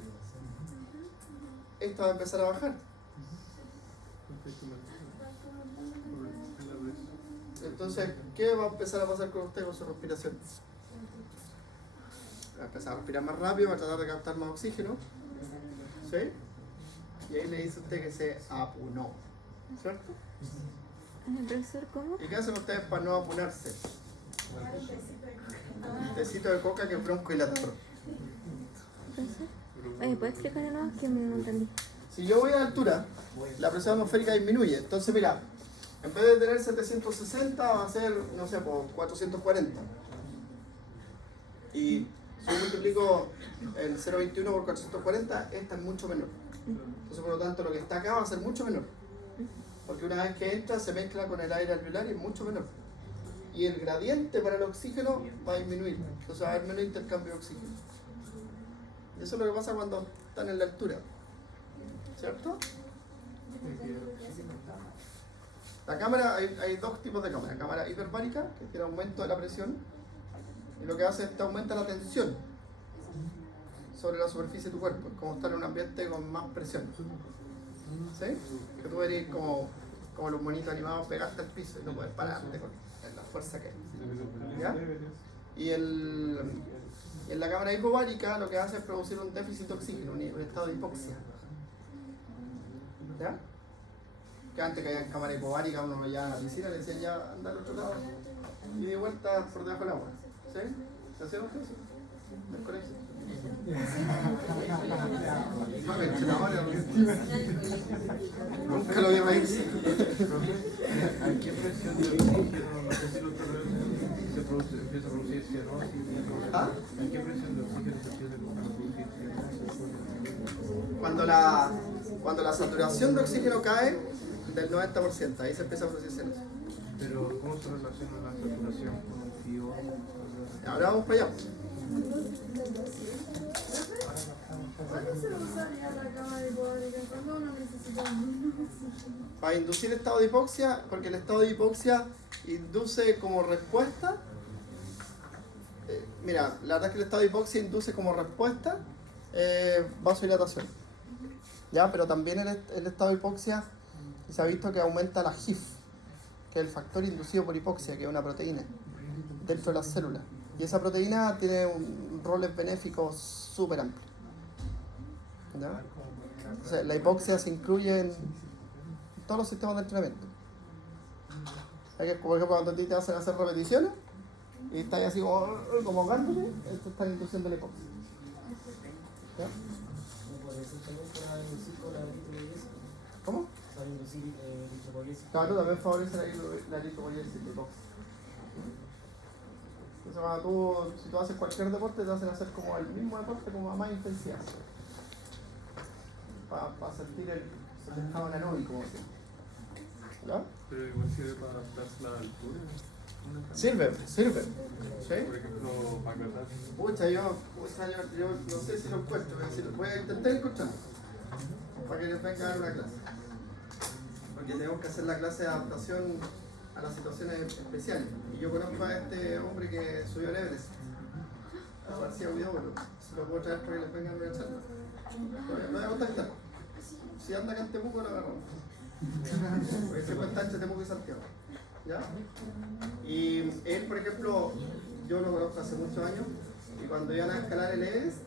esto va a empezar a bajar. Entonces, ¿qué va a empezar a pasar con usted con su respiración? Va a empezar a respirar más rápido, va a tratar de captar más oxígeno. ¿Sí? Y ahí le dice usted que se apunó. ¿Cierto? ¿Profesor, cómo? ¿Y qué hacen ustedes para no apunarse? Un tecito de coca que es broncohilatador. ¿Profesor? Oye, ¿puedes explicar de nuevo? Que no entendí. Si yo voy a altura, la presión atmosférica disminuye. Entonces, mira, en vez de tener 760, va a ser, no sé, por 440. Y si yo multiplico el 0,21 por 440, esta es mucho menor. Entonces, por lo tanto, lo que está acá va a ser mucho menor. Porque una vez que entra, se mezcla con el aire alveolar y es mucho menor. Y el gradiente para el oxígeno va a disminuir. Entonces va a haber menos intercambio de oxígeno. Y eso es lo que pasa cuando están en la altura. ¿Cierto? La cámara, hay dos tipos de cámara. Cámara hiperbárica, que tiene aumento de la presión. Y lo que hace es que aumenta la tensión sobre la superficie de tu cuerpo. Es como estar en un ambiente con más presión. ¿Sí? Que tú eres como los monitos animados, pegarte al piso y no puedes pararte con la fuerza que hay. ¿Ya? Y en la cámara hipovárica lo que hace es producir un déficit de oxígeno, un estado de hipoxia. ¿Ya? Que antes que había en cámara hipovárica uno lo llevaba a la piscina, le decían ya anda al otro lado y de vuelta por debajo del agua. ¿Sí? ¿Se hacía usted eso? ¿En el colegio? Nunca lo vi reírse. ¿A qué presión de oxígeno no sé si lo se produce, empieza a producir cianosis? ¿Ah? ¿A qué presión de oxígeno se empieza a producir cianosis? Cuando la saturación de oxígeno cae del 90%, ahí se empieza a producir cianosis. Pero ¿cómo se relaciona la saturación con un FIO? Ahora vamos para allá. ¿Cuándo se usaría la cámara hipovárica? ¿Cuándo uno necesita un oxígeno? Para inducir estado de hipoxia, porque el estado de hipoxia induce como respuesta mira, la verdad es que el estado de hipoxia induce como respuesta vasodilatación. ¿Ya? Pero también el estado de hipoxia se ha visto que aumenta la HIF, que es el factor inducido por hipoxia, que es una proteína dentro de las células. Y esa proteína tiene roles benéficos súper amplios. ¿Ya? Entonces, la hipoxia se incluye en todos los sistemas de entrenamiento. Hay que, por ejemplo, cuando a ti te hacen hacer repeticiones y estás así como gándote, esto está induciendo la hipoxia. ¿Ya? ¿Cómo? Claro, también favorece la eritropoyesis, la hipoxia. Entonces, si tú haces cualquier deporte, te hacen hacer como el mismo deporte, como a más intensidad. Para sentir el estado anaeróbico, como decía. ¿Ya? Pero igual sirve para adaptarse a la altura. Sirve. ¿Sí? Por ejemplo, para catar. Pucha, yo no sé si lo encuentro, voy a intentar encontrarlo para que les venga a dar una clase. Porque tenemos que hacer la clase de adaptación a las situaciones especiales. Y yo conozco a este hombre que subió al Everest, a García Huidobro. Se lo puedo traer para que les venga a una charla. Lo voy a contactar. Si anda acá en Temuco, lo agarramos. Porque se cuenta entre Temuco y Santiago. ¿Ya? Y él, por ejemplo, yo lo conozco hace muchos años, y cuando iban a escalar el Everest,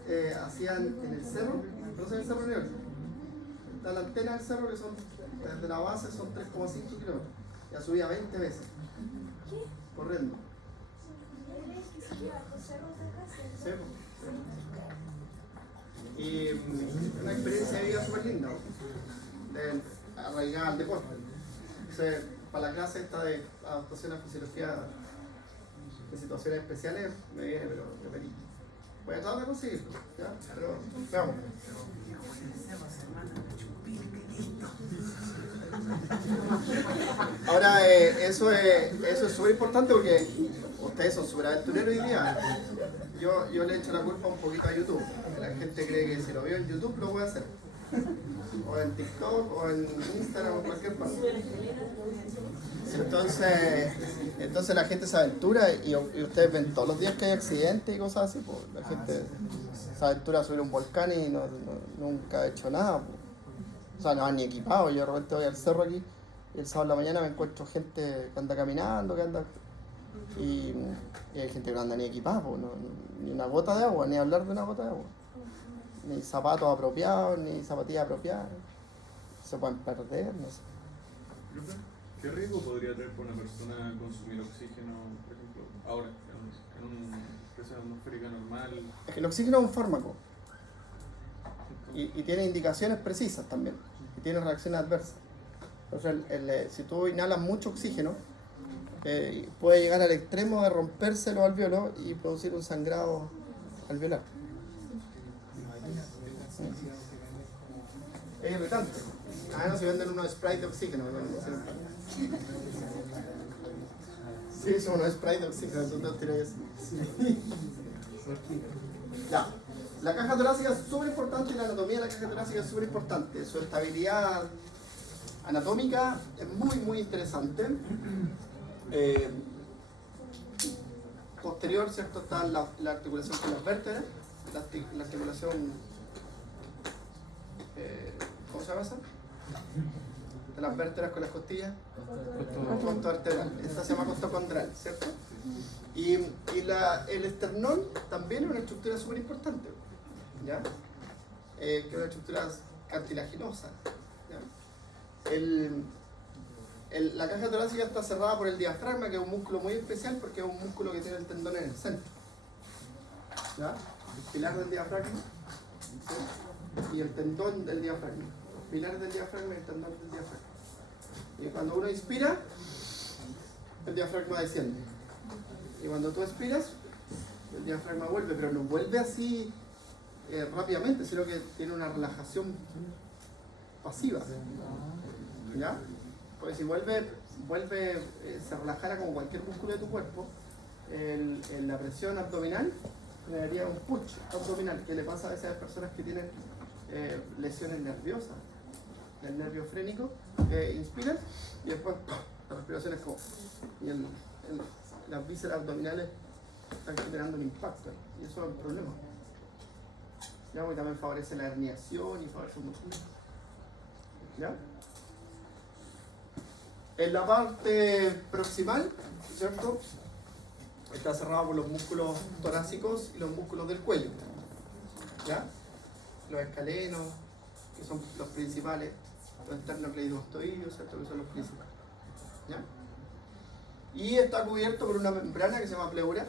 hacían en el cerro, ¿conocen el Cerro Universal? Está la antena del cerro, que son, desde la base son 3,5 kilómetros. Ya subía 20 veces, corriendo. Sí, y una experiencia de vida súper linda, arraigada al deporte. Entonces, para la clase esta de adaptación a fisiología de situaciones especiales, me viene, pero de película. Voy a tratar de conseguirlo, ¿ya? Pero veamos. Ahora, eso es súper importante porque ustedes son súper aventureros hoy día. Yo le echo la culpa un poquito a YouTube. La gente cree que si lo veo en YouTube lo voy a hacer. O en TikTok, o en Instagram, o en cualquier parte. Entonces la gente se aventura y ustedes ven todos los días que hay accidentes y cosas así. Pues, la gente se aventura a subir un volcán y nunca ha hecho nada. Pues. O sea, no van ni equipados. Yo de repente voy al cerro aquí y el sábado en la mañana me encuentro gente que anda caminando, y hay gente que no anda ni equipada, pues, ni una gota de agua, ni hablar de una gota de agua. Ni zapatos apropiados, ni zapatillas apropiadas. Se pueden perder, no sé. ¿Qué riesgo podría traer para una persona consumir oxígeno, por ejemplo, ahora, en una presión atmosférica normal? Es que el oxígeno es un fármaco. Y tiene indicaciones precisas también. Y tiene reacciones adversas. Entonces, si tú inhalas mucho oxígeno, puede llegar al extremo de romperse los alvéolos y producir un sangrado alveolar. Es irritante. No se venden unos sprays de oxígeno. Sí, son unos sprays de oxígeno, entonces tiene eso. Ya. La caja torácica es súper importante y la anatomía de la caja torácica es súper importante. Su estabilidad anatómica es muy, muy interesante. Posterior, ¿cierto? Está la articulación con las vértebras, la articulación, ¿cómo se llama esa? De las vértebras con las costillas. Costo vertebral. Esta se llama costo condral, ¿cierto? Y el esternón también es una estructura súper importante, ¿ya? Que es una estructura cartilaginosa, ¿ya? La caja torácica está cerrada por el diafragma, que es un músculo muy especial porque es un músculo que tiene el tendón en el centro, ¿ya? El pilar del diafragma, ¿sí? Y el tendón del diafragma. Los pilares del diafragma y el tendón del diafragma. Y cuando uno inspira, el diafragma desciende. Y cuando tú expiras, el diafragma vuelve, pero no vuelve así rápidamente, sino que tiene una relajación pasiva, ¿ya? Pues si vuelve se relajara como cualquier músculo de tu cuerpo, la presión abdominal generaría un push abdominal, que le pasa a esas personas que tienen lesiones nerviosas del nervio frénico, que inspiran y después la respiración es como, y las vísceras abdominales están generando un impacto ahí, y eso es el problema. ¿Ya? Porque también favorece la herniación y favorece mucho. ¿Ya? En la parte proximal, ¿cierto? Está cerrado por los músculos torácicos y los músculos del cuello. ¿Ya? Los escalenos, que son los principales, los esternocleidomastoideos, ¿cierto? Que son los principales. ¿Ya? Y está cubierto por una membrana que se llama pleura.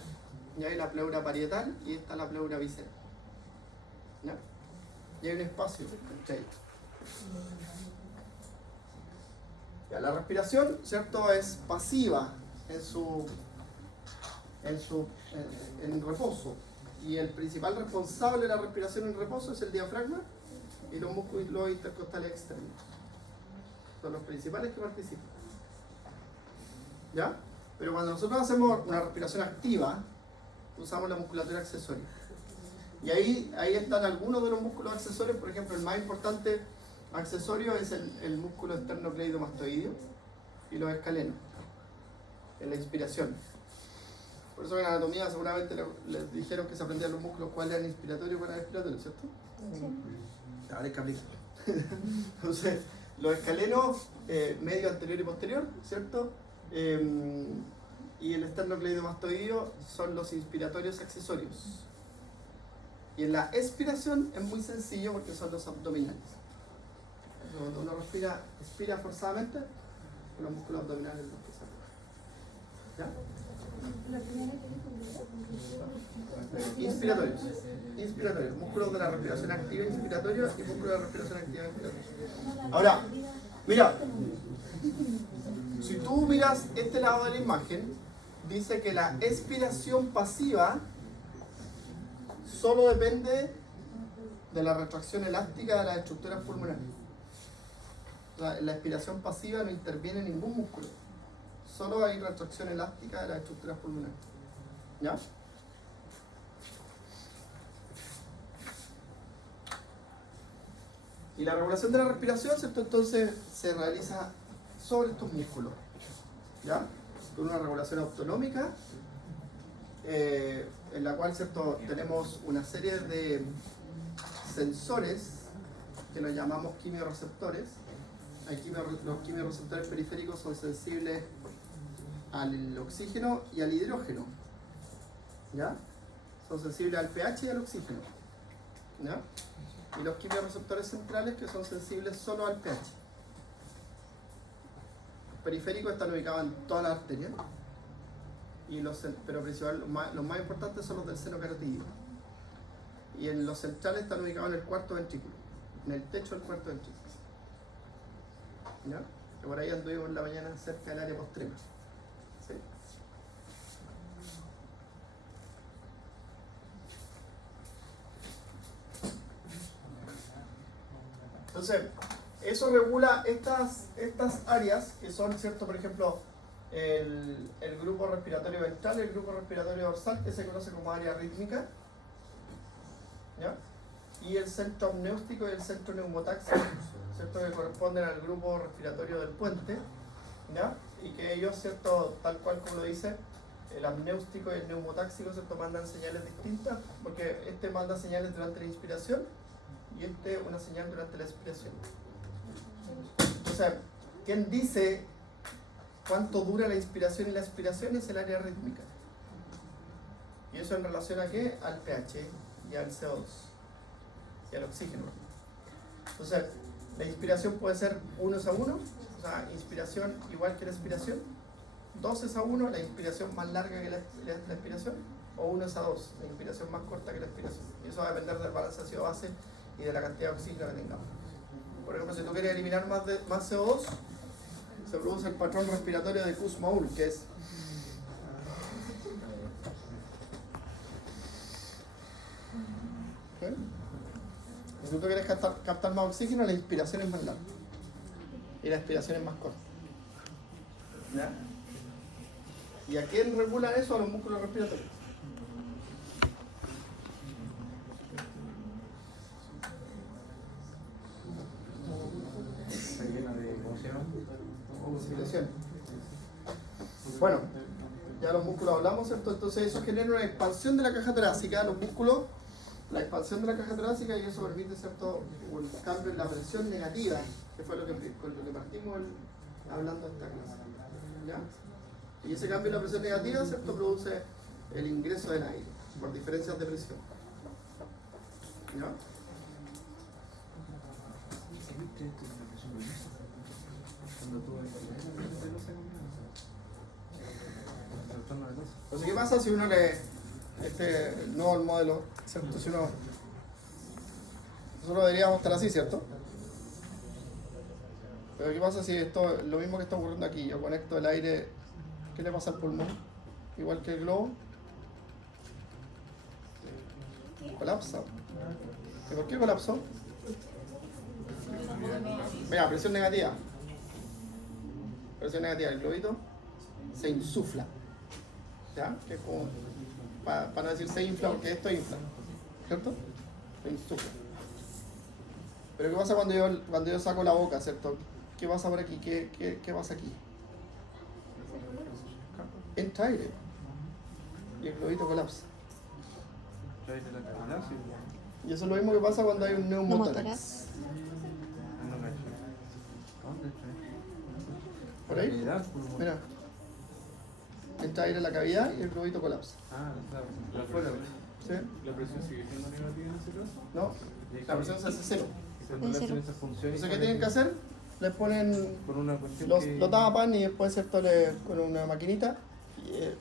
Ya hay la pleura parietal y está la pleura visceral. ¿Ya? Y hay un espacio entre ellos. Ya, la respiración, ¿cierto? Es pasiva en reposo. Y el principal responsable de la respiración en reposo es el diafragma y los músculos intercostales externos. Son los principales que participan. ¿Ya? Pero cuando nosotros hacemos una respiración activa, usamos la musculatura accesoria. Y ahí están algunos de los músculos accesorios. Por ejemplo, el más importante accesorio es el músculo esternocleidomastoideo y los escalenos en la inspiración. Por eso en anatomía seguramente les dijeron que se aprendían los músculos cuál era el inspiratorio y cuál era el expiratorio, ¿cierto? Sí. Ahora hay que aplicar. Entonces, los escalenos, medio, anterior y posterior, ¿cierto? Y el esternocleidomastoideo son los inspiratorios accesorios. Y en la expiración es muy sencillo porque son los abdominales. Cuando uno expira forzadamente, los músculos abdominales los que salen. ¿Ya? Inspiratorios, músculos de la respiración activa inspiratorio y músculos de la respiración activa inspiratorio. Ahora, mira, si tú miras este lado de la imagen, dice que la expiración pasiva solo depende de la retracción elástica de las estructuras pulmonares. La expiración pasiva no interviene en ningún músculo. Solo hay retracción elástica de las estructuras pulmonares. ¿Ya? Y la regulación de la respiración, ¿cierto? Entonces se realiza sobre estos músculos. ¿Ya? Con una regulación autonómica, en la cual, ¿cierto? Tenemos una serie de sensores que los llamamos quimiorreceptores. Los quimiorreceptores periféricos son sensibles al oxígeno y al hidrógeno. ¿Ya? Son sensibles al pH y al oxígeno. ¿Ya? Y los quimiorreceptores centrales que son sensibles solo al pH. Los periféricos están ubicados en todas las arterias, pero principalmente los más importantes son los del seno carotídeo. Y en los centrales están ubicados en el cuarto ventrículo, en el techo del cuarto ventrículo. ¿Ya? Que por ahí anduvimos en la mañana cerca del área postrema. ¿Sí? Entonces, eso regula estas áreas que son, ¿cierto? Por ejemplo, el grupo respiratorio ventral y el grupo respiratorio dorsal, que se conoce como área rítmica. ¿Ya? Y el centro amniótico y el centro neumotáxico, ¿cierto? Que corresponden al grupo respiratorio del puente, ¿ya? Y que ellos, ¿cierto? Tal cual como lo dice, el amniótico y el neumotáxico, ¿cierto? Mandan señales distintas, porque este manda señales durante la inspiración y este una señal durante la expiración. O sea, quien dice cuánto dura la inspiración y la expiración es el área rítmica. ¿Y eso en relación a qué? Al pH y al CO2 y al oxígeno. Entonces, la inspiración puede ser 1:1, o sea, inspiración igual que la expiración, 2:1, la inspiración más larga que la expiración, o 1:2, la inspiración más corta que la expiración. Y eso va a depender del balance ácido-base y de la cantidad de oxígeno que tengamos. Por ejemplo, si tú quieres eliminar más CO2, se produce el patrón respiratorio de Kussmaul, que es si tú quieres captar más oxígeno, la inspiración es más larga y la expiración es más corta. ¿Ya? ¿Y a quién regula eso? A los músculos respiratorios. Está llena de, ¿cómo se llama? Inspiración. Bueno, Ya los músculos hablamos, ¿cierto? Entonces eso genera una expansión de la caja torácica, los músculos, la expansión de la caja torácica, y eso permite, ¿cierto?, un cambio en la presión negativa, que fue con lo que partimos hablando de esta clase. ¿Ya? Y ese cambio en la presión negativa, ¿cierto?, produce el ingreso del aire por diferencias de presión. ¿Ya? Entonces, ¿qué pasa si uno no el modelo, ¿cierto? Si uno, nosotros deberíamos estar así, ¿cierto? Pero ¿qué pasa si esto, lo mismo que está ocurriendo aquí, yo conecto el aire, ¿qué le pasa al pulmón? Igual que el globo, colapsa. ¿Y por qué colapsó? Mira, presión negativa. Presión negativa, el globito se insufla. ¿Ya? Que es como, para no decir se infla, porque esto infla, ¿cierto? Se insufla. Pero ¿qué pasa cuando yo saco la boca, ¿cierto? ¿Qué pasa por aquí? ¿Qué pasa aquí? Entra aire. Y el globito colapsa. Y eso es lo mismo que pasa cuando hay un neumotórax. ¿Por ahí? Mira. Entra aire en la cavidad y el globito colapsa. Ah, está afuera. ¿Sí? ¿La presión sigue siendo negativa en ese caso? No, la presión se hace cero. Cuando le hacen esa función. Entonces, ¿qué tienen que hacer? Les ponen, Con una cuestión lo tapan y después, ¿cierto?, con una maquinita y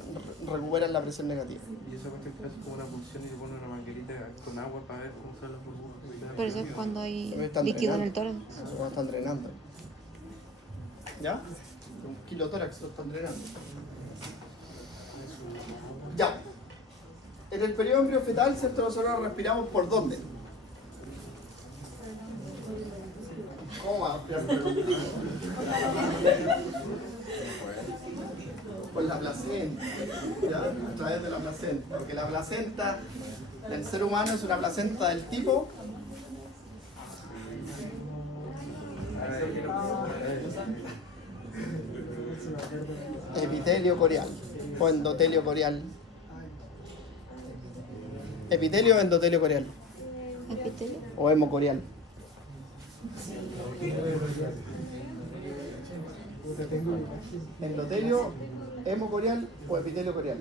recuperan la presión negativa. Y esa cuestión que hace como una función y le ponen una manguerita con agua para ver cómo salen los burbujas. Pero eso es cuando hay Están líquido en drenando. el tórax. Eso lo están drenando. ¿Ya? Un kilotórax lo están drenando. Ya. En el periodo embriofetal, ¿cierto?, nosotros respiramos ¿por dónde? ¿Cómo va a respirar? Por la placenta, ¿ya? A través de la placenta. Porque la placenta del ser humano es una placenta del tipo epitelio corial o endotelio corial. Epitelio o endotelio corial ¿Epitelio? o hemocorial. Endotelio, hemocorial o epitelio corial.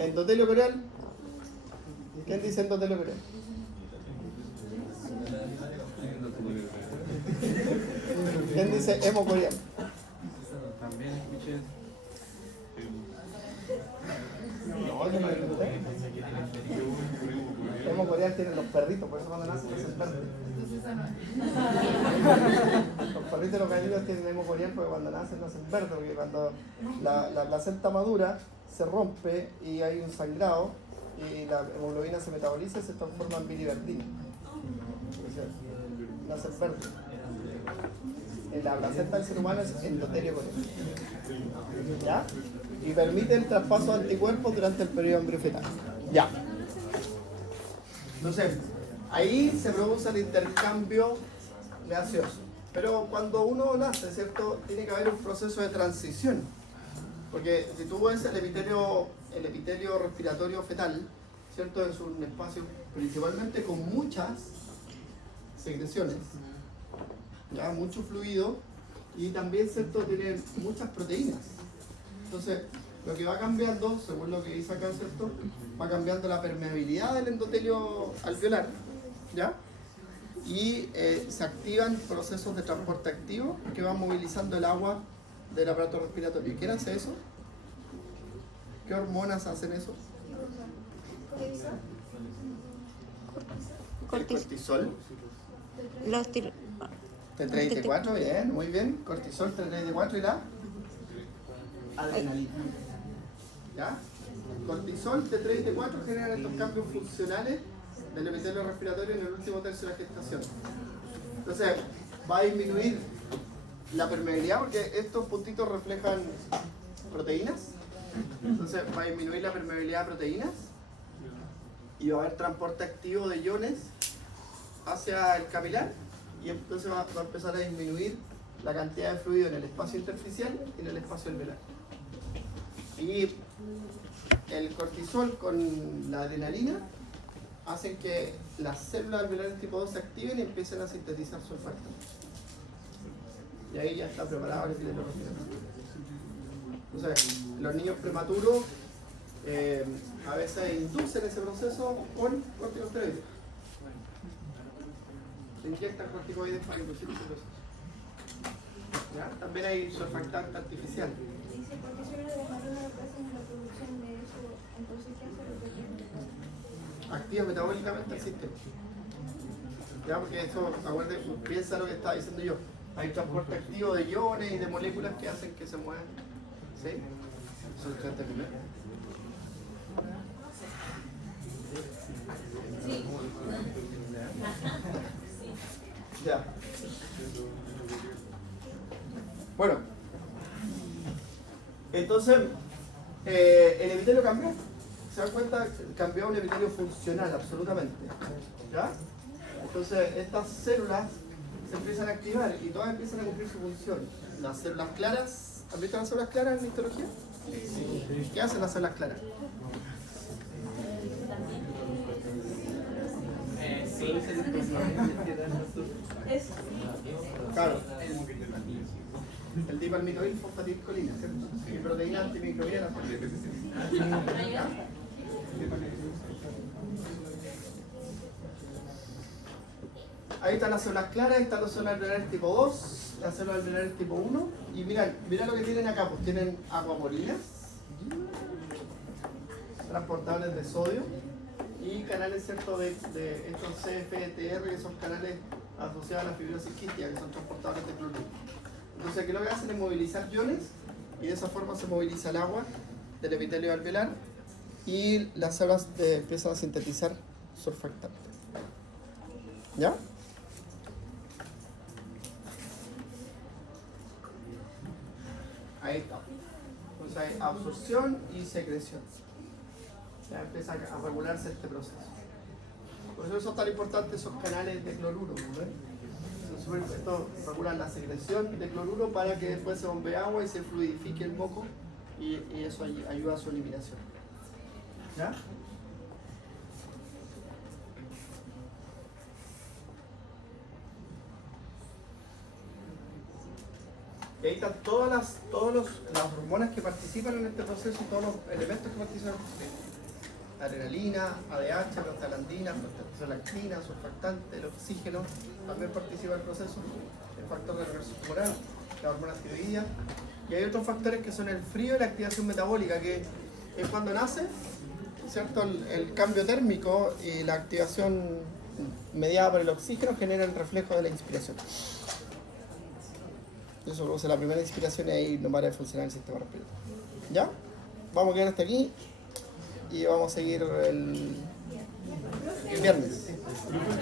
Endotelio corial. ¿Quién dice endotelio corial? ¿Quién dice hemocorial? También escuché. No, yo no lo escuché. Hemocorial tienen los perritos, por eso cuando nacen verdes. Los perritos y los gallinos tienen hemocorial porque cuando nacen verdes, porque cuando la placenta madura se rompe y hay un sangrado y la hemoglobina se metaboliza y se transforma en biliverdina. Nacen verdes. La placenta del ser humano es endotelio corial. ¿Ya? Y permite el traspaso de anticuerpos durante el periodo embriofetal. Ya. Entonces, ahí se produce el intercambio gaseoso. Pero cuando uno nace, ¿cierto?, tiene que haber un proceso de transición. Porque si tú ves el epitelio respiratorio fetal, ¿cierto?, es un espacio principalmente con muchas secreciones, ¿ya? Mucho fluido y también, ¿cierto?, tiene muchas proteínas. Entonces, lo que va cambiando, según lo que dice acá, ¿cierto?, va cambiando la permeabilidad del endotelio alveolar, ¿ya? Y se activan procesos de transporte activo que van movilizando el agua del aparato respiratorio. ¿Y quién hace eso? ¿Qué hormonas hacen eso? El cortisol. Los tir... T34, bien, muy bien. Cortisol, T34 y la adrenalina. ¿Ya? Cortisol, T34 generan estos cambios funcionales del epitelio respiratorio en el último tercio de la gestación. Entonces, va a disminuir la permeabilidad porque estos puntitos reflejan proteínas. Entonces, va a disminuir la permeabilidad de proteínas y va a haber transporte activo de iones hacia el capilar y entonces va a empezar a disminuir la cantidad de fluido en el espacio intersticial y en el espacio alveolar. Y el cortisol con la adrenalina hacen que las células alveolares tipo 2 se activen y empiecen a sintetizar surfactantes. Y ahí ya está preparado el epitelio respiratorio. Entonces, los niños prematuros a veces inducen ese proceso con corticosteroides. Se inyectan corticoides para inducir ese proceso. ¿Ya? También hay surfactante artificial. Y si porque si uno dejaron la clase en la producción de eso, entonces ¿qué hace lo que tiene? Activa metabólicamente el sistema. Ya, porque eso, acuérdate, piensa lo que estaba diciendo yo. Hay transporte activo de iones y de moléculas que hacen que se muevan. ¿Sí? Eso es el primero. Ya. Bueno. Entonces, el epitelio cambió. ¿Se dan cuenta? Cambió a un epitelio funcional, absolutamente. ¿Ya? Entonces, estas células se empiezan a activar y todas empiezan a cumplir su función. Las células claras, ¿han visto las células claras en histología? Sí. ¿Qué hacen las células claras? Claro. El dipalmitoil fosfatilcolina, ¿cierto? Y proteína antimicrobiana. Ahí están las células claras, ahí están las células alveolares tipo 2, las células alveolares tipo 1. Y mirad lo que tienen acá, pues tienen aguamolinas, transportables de sodio y canales, ¿cierto?, de estos CFTR, que son canales asociados a la fibrosis quística, que son transportadores de cloruro. Entonces aquí lo que hacen es movilizar iones y de esa forma se moviliza el agua del epitelio alveolar y las células empiezan a sintetizar surfactantes. ¿Ya? Ahí está. Entonces hay absorción y secreción. Ya empieza a regularse este proceso. Por eso son tan importantes esos canales de cloruro, ¿no? Esto regula la secreción de cloruro para que después se bombee agua y se fluidifique el moco y eso ayuda a su eliminación. ¿Ya? Y ahí están todas las hormonas que participan en este proceso y todos los elementos que participan en este proceso. Adrenalina, ADH, prostaglandina, prolactina, surfactante, el oxígeno, también participa en el proceso, el factor de reversión tumoral, la hormona tiroidea. Y hay otros factores que son el frío y la activación metabólica, que es cuando nace, ¿cierto? El cambio térmico y la activación mediada por el oxígeno genera el reflejo de la inspiración. Eso produce la primera inspiración y ahí no para de funcionar el sistema respiratorio. ¿Ya? Vamos a quedar hasta aquí y vamos a seguir el viernes.